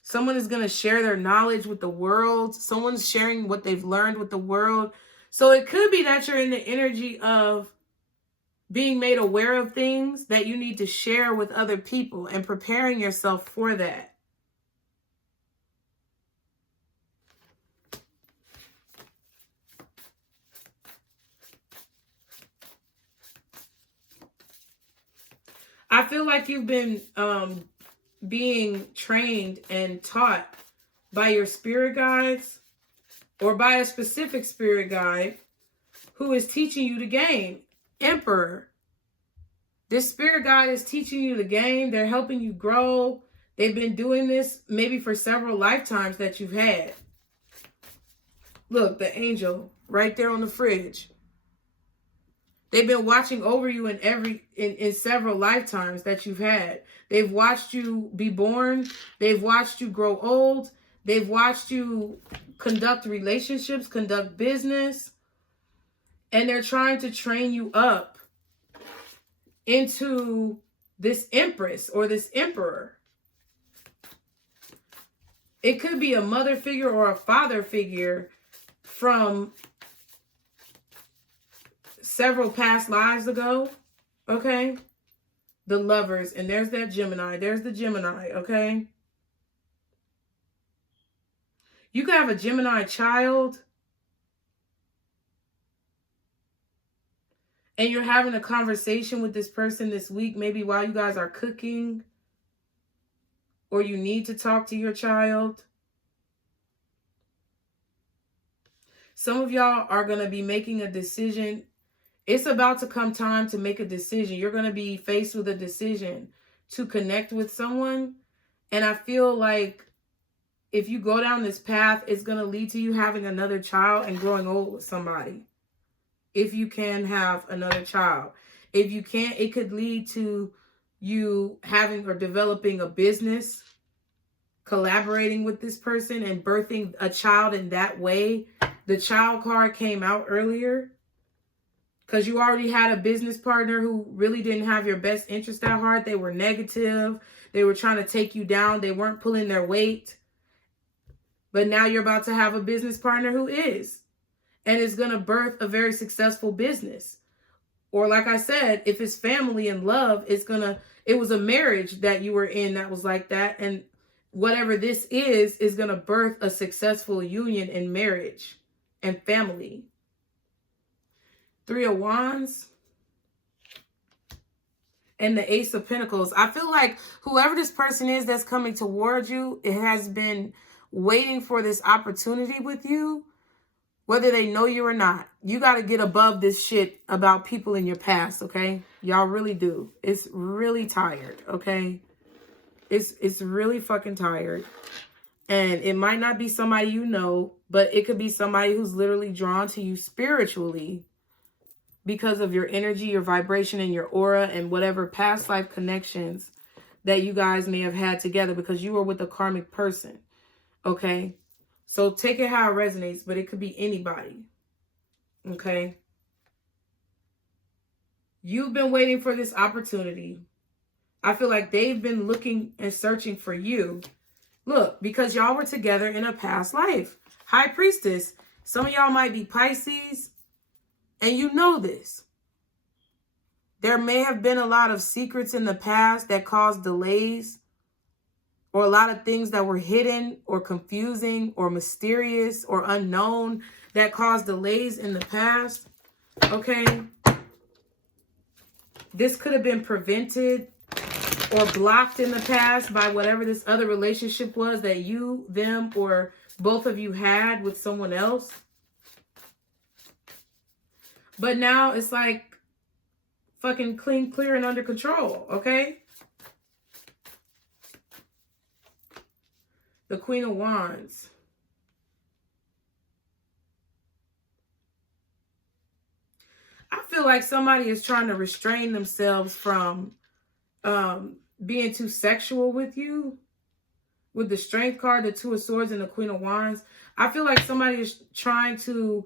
Someone is going to share their knowledge with the world. Someone's sharing what they've learned with the world. So it could be that you're in the energy of being made aware of things that you need to share with other people and preparing yourself for that. I feel like you've been being trained and taught by your spirit guides, or by a specific spirit guide who is teaching you the game. Emperor. This spirit guide is teaching you the game. They're helping you grow. They've been doing this maybe for several lifetimes that you've had. Look, the angel right there on the fridge. They've been watching over you in several lifetimes that you've had. They've watched you be born. They've watched you grow old. They've watched you conduct relationships, conduct business. And they're trying to train you up into this empress or this emperor. It could be a mother figure or a father figure from several past lives ago, okay? The Lovers, and there's that Gemini. There's the Gemini, okay? You could have a Gemini child, and you're having a conversation with this person this week, maybe while you guys are cooking, or you need to talk to your child. Some of y'all are going to be making a decision. It's about to come time to make a decision. You're going to be faced with a decision to connect with someone. And I feel like if you go down this path, it's going to lead to you having another child and growing old with somebody. If you can have another child. If you can't, it could lead to you having or developing a business, collaborating with this person and birthing a child in that way. The child card came out earlier because you already had a business partner who really didn't have your best interest at heart. They were negative. They were trying to take you down. They weren't pulling their weight. But now you're about to have a business partner who is. And is going to birth a very successful business. Or like I said, if it's family and love, it was a marriage that you were in that was like that. And whatever this is going to birth a successful union in marriage and family. 3 of Wands. And the Ace of Pentacles. I feel like whoever this person is that's coming towards you, it has been waiting for this opportunity with you. Whether they know you or not, you got to get above this shit about people in your past, okay? Y'all really do. It's really tired, okay? It's really fucking tired. And it might not be somebody you know, but it could be somebody who's literally drawn to you spiritually because of your energy, your vibration, and your aura, and whatever past life connections that you guys may have had together because you were with a karmic person, okay? So take it how it resonates, but it could be anybody. Okay? You've been waiting for this opportunity. I feel like they've been looking and searching for you. Look, because y'all were together in a past life. High Priestess. Some of y'all might be Pisces, and you know this. There may have been a lot of secrets in the past that caused delays. Or a lot of things that were hidden or confusing or mysterious or unknown that caused delays in the past. Okay. This could have been prevented or blocked in the past by whatever this other relationship was that you, them, or both of you had with someone else. But now it's like fucking clean, clear, and under control. Okay. The Queen of Wands. I feel like somebody is trying to restrain themselves from being too sexual with you. With the Strength card, the 2 of Swords, and the Queen of Wands. I feel like somebody is trying to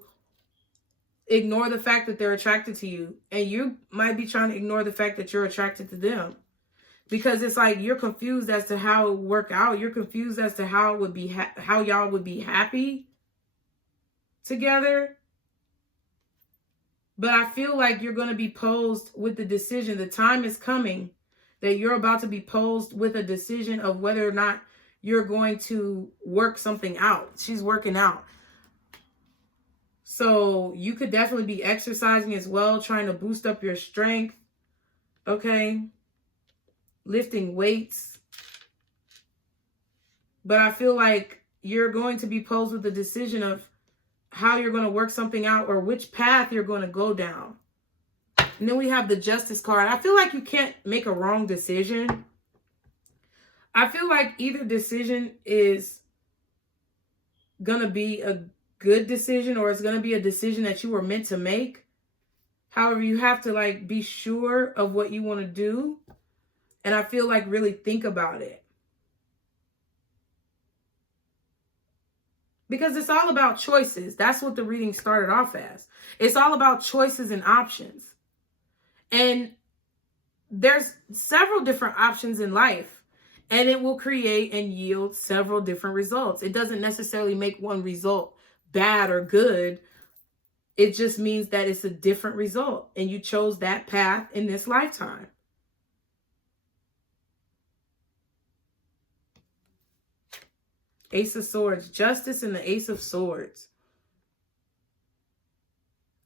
ignore the fact that they're attracted to you. And you might be trying to ignore the fact that you're attracted to them. Because it's like you're confused as to how it would work out. You're confused as to how it would be how y'all would be happy together. But I feel like you're going to be posed with the decision. The time is coming that you're about to be posed with a decision of whether or not you're going to work something out. She's working out. So you could definitely be exercising as well, trying to boost up your strength. Okay. Lifting weights. But I feel like you're going to be posed with the decision of how you're going to work something out or which path you're going to go down. And then we have the Justice card. I feel like you can't make a wrong decision. I feel like either decision is going to be a good decision or it's going to be a decision that you were meant to make. However, you have to like be sure of what you want to do. And I feel like really think about it. Because it's all about choices. That's what the reading started off as. It's all about choices and options. And there's several different options in life. And it will create and yield several different results. It doesn't necessarily make one result bad or good. It just means that it's a different result. And you chose that path in this lifetime. Ace of Swords, Justice, and the Ace of Swords.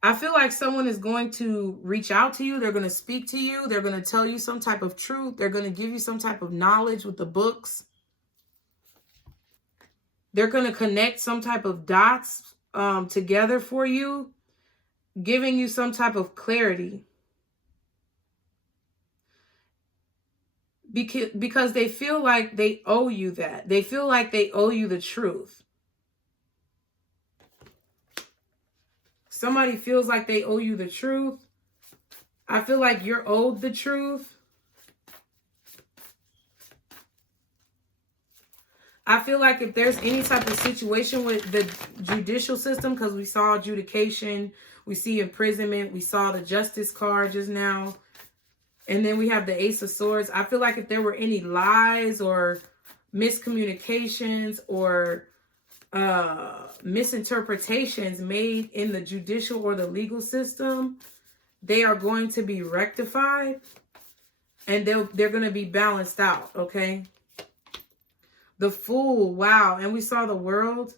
I feel like someone is going to reach out to you. They're going to speak to you. They're going to tell you some type of truth. They're going to give you some type of knowledge with the books. They're going to connect some type of dots together for you, giving you some type of clarity. because they feel like they owe you that. They feel like they owe you the truth. Somebody feels like they owe you the truth. I feel like you're owed the truth. I feel like if there's any type of situation with the judicial system, because we saw adjudication, we see imprisonment, we saw the justice card just now, and then we have the Ace of Swords. I feel like if there were any lies or miscommunications or misinterpretations made in the judicial or the legal system, they are going to be rectified and they're going to be balanced out, okay? The Fool, wow. And we saw the World.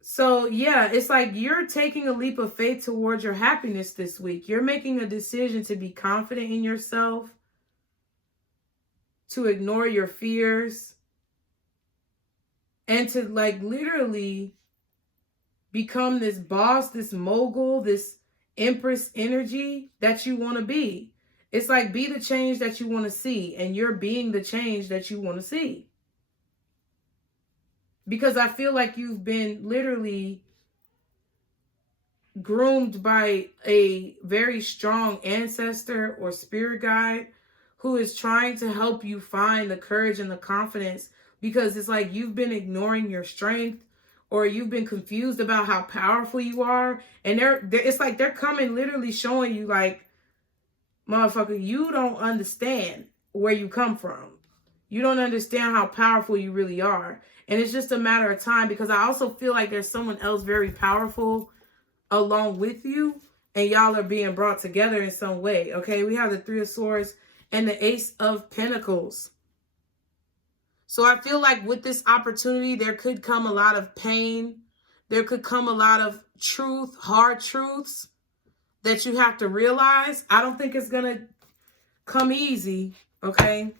So, yeah, it's like you're taking a leap of faith towards your happiness this week. You're making a decision to be confident in yourself, to ignore your fears, and to like literally become this boss, this mogul, this empress energy that you want to be. It's like be the change that you want to see, and you're being the change that you want to see. Because I feel like you've been literally groomed by a very strong ancestor or spirit guide who is trying to help you find the courage and the confidence, because it's like you've been ignoring your strength, or you've been confused about how powerful you are. And it's like they're coming literally showing you like, motherfucker, you don't understand where you come from. You don't understand how powerful you really are. And it's just a matter of time, because I also feel like there's someone else very powerful along with you, and y'all are being brought together in some way, okay? We have the Three of Swords and the Ace of Pentacles. So I feel like with this opportunity, there could come a lot of pain. There could come a lot of truth, hard truths that you have to realize. I don't think it's going to come easy, okay?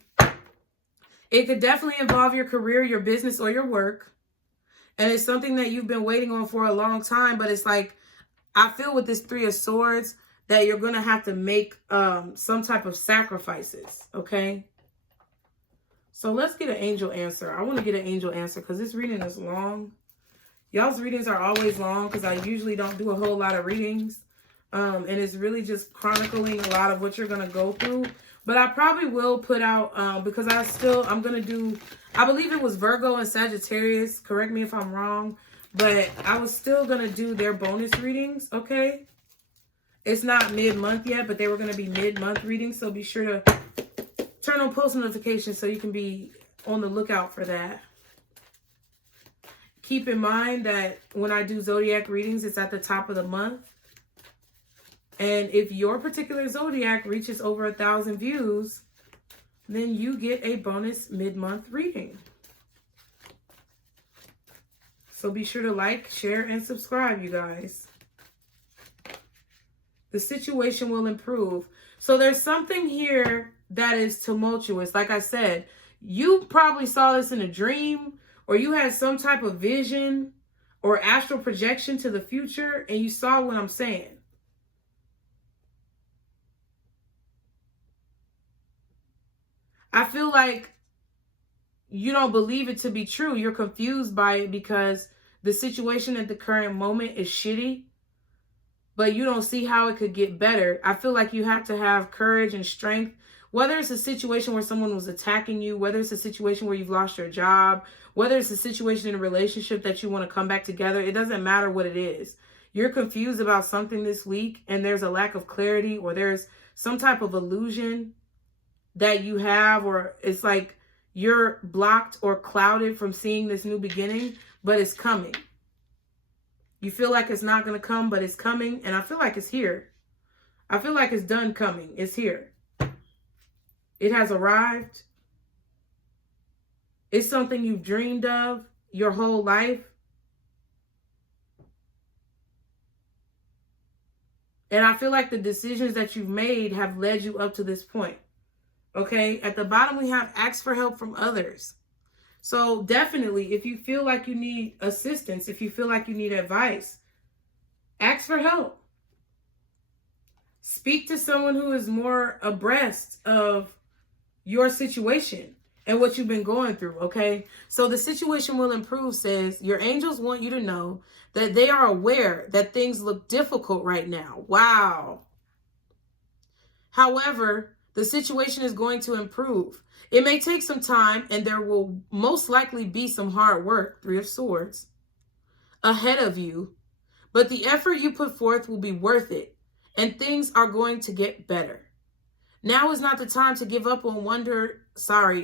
It could definitely involve your career, your business, or your work. And it's something that you've been waiting on for a long time. But it's like, I feel with this Three of Swords that you're going to have to make some type of sacrifices, okay? So let's get an angel answer. I want to get an angel answer because this reading is long. Y'all's readings are always long because I usually don't do a whole lot of readings. And it's really just chronicling a lot of what you're going to go through. But I probably will put out, because I'm going to do, I believe it was Virgo and Sagittarius. Correct me if I'm wrong. But I was still going to do their bonus readings, okay? It's not mid-month yet, but they were going to be mid-month readings. So be sure to turn on post notifications so you can be on the lookout for that. Keep in mind that when I do zodiac readings, it's at the top of the month. And if your particular zodiac reaches over 1,000 views, then you get a bonus mid-month reading. So be sure to like, share, and subscribe, you guys. The situation will improve. So there's something here that is tumultuous. Like I said, you probably saw this in a dream, or you had some type of vision or astral projection to the future, and you saw what I'm saying. I feel like you don't believe it to be true. You're confused by it because the situation at the current moment is shitty, but you don't see how it could get better. I feel like you have to have courage and strength, whether it's a situation where someone was attacking you, whether it's a situation where you've lost your job, whether it's a situation in a relationship that you want to come back together. It doesn't matter what it is. You're confused about something this week, and there's a lack of clarity, or there's some type of illusion that you have, or it's like you're blocked or clouded from seeing this new beginning, but it's coming. You feel like it's not going to come, but it's coming, and I feel like it's here. I feel like it's done coming. It's here. It has arrived. It's something you've dreamed of your whole life. And I feel like the decisions that you've made have led you up to this point. Okay, at the bottom we have ask for help from others. So definitely, if you feel like you need assistance, if you feel like you need advice, ask for help. Speak to someone who is more abreast of your situation and what you've been going through, okay? So the situation will improve says your angels want you to know that they are aware that things look difficult right now. Wow. However, the situation is going to improve. It may take some time and there will most likely be some hard work, Three of Swords, ahead of you, but the effort you put forth will be worth it and things are going to get better. Now is not the time to give up on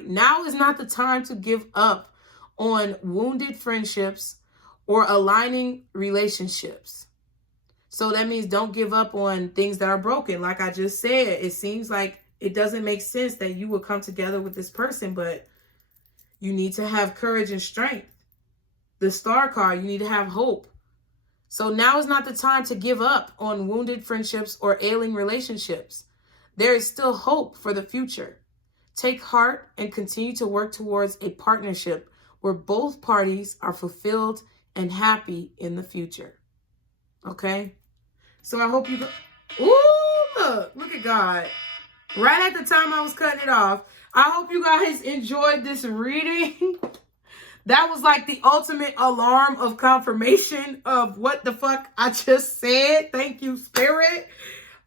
now is not the time to give up on wounded friendships or aligning relationships. So that means don't give up on things that are broken. Like I just said, it seems like it doesn't make sense that you would come together with this person, but you need to have courage and strength. The Star card, you need to have hope. So now is not the time to give up on wounded friendships or ailing relationships. There is still hope for the future. Take heart and continue to work towards a partnership where both parties are fulfilled and happy in the future. Okay? So I hope you go. Ooh, look at God. Right at the time I was cutting it off. I hope you guys enjoyed this reading. That was like the ultimate alarm of confirmation of what the fuck I just said. Thank you, Spirit.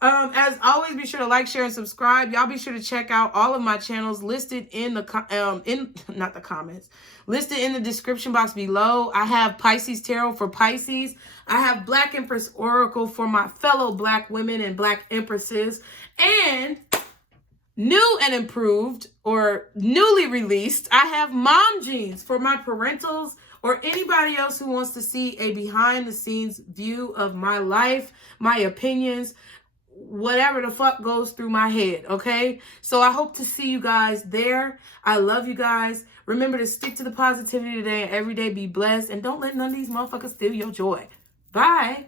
As always, be sure to like, share, and subscribe. Y'all be sure to check out all of my channels listed in the not the comments, listed in the description box below. I have Pisces Tarot for Pisces. I have Black Empress Oracle for my fellow Black women and Black Empresses, and new and improved or newly released, I have Mom Jeans for my parentals or anybody else who wants to see a behind the scenes view of my life, my opinions, whatever the fuck goes through my head, okay? So I hope to see you guys there. I love you guys. Remember to stick to the positivity today and every day be blessed. And don't let none of these motherfuckers steal your joy. Bye.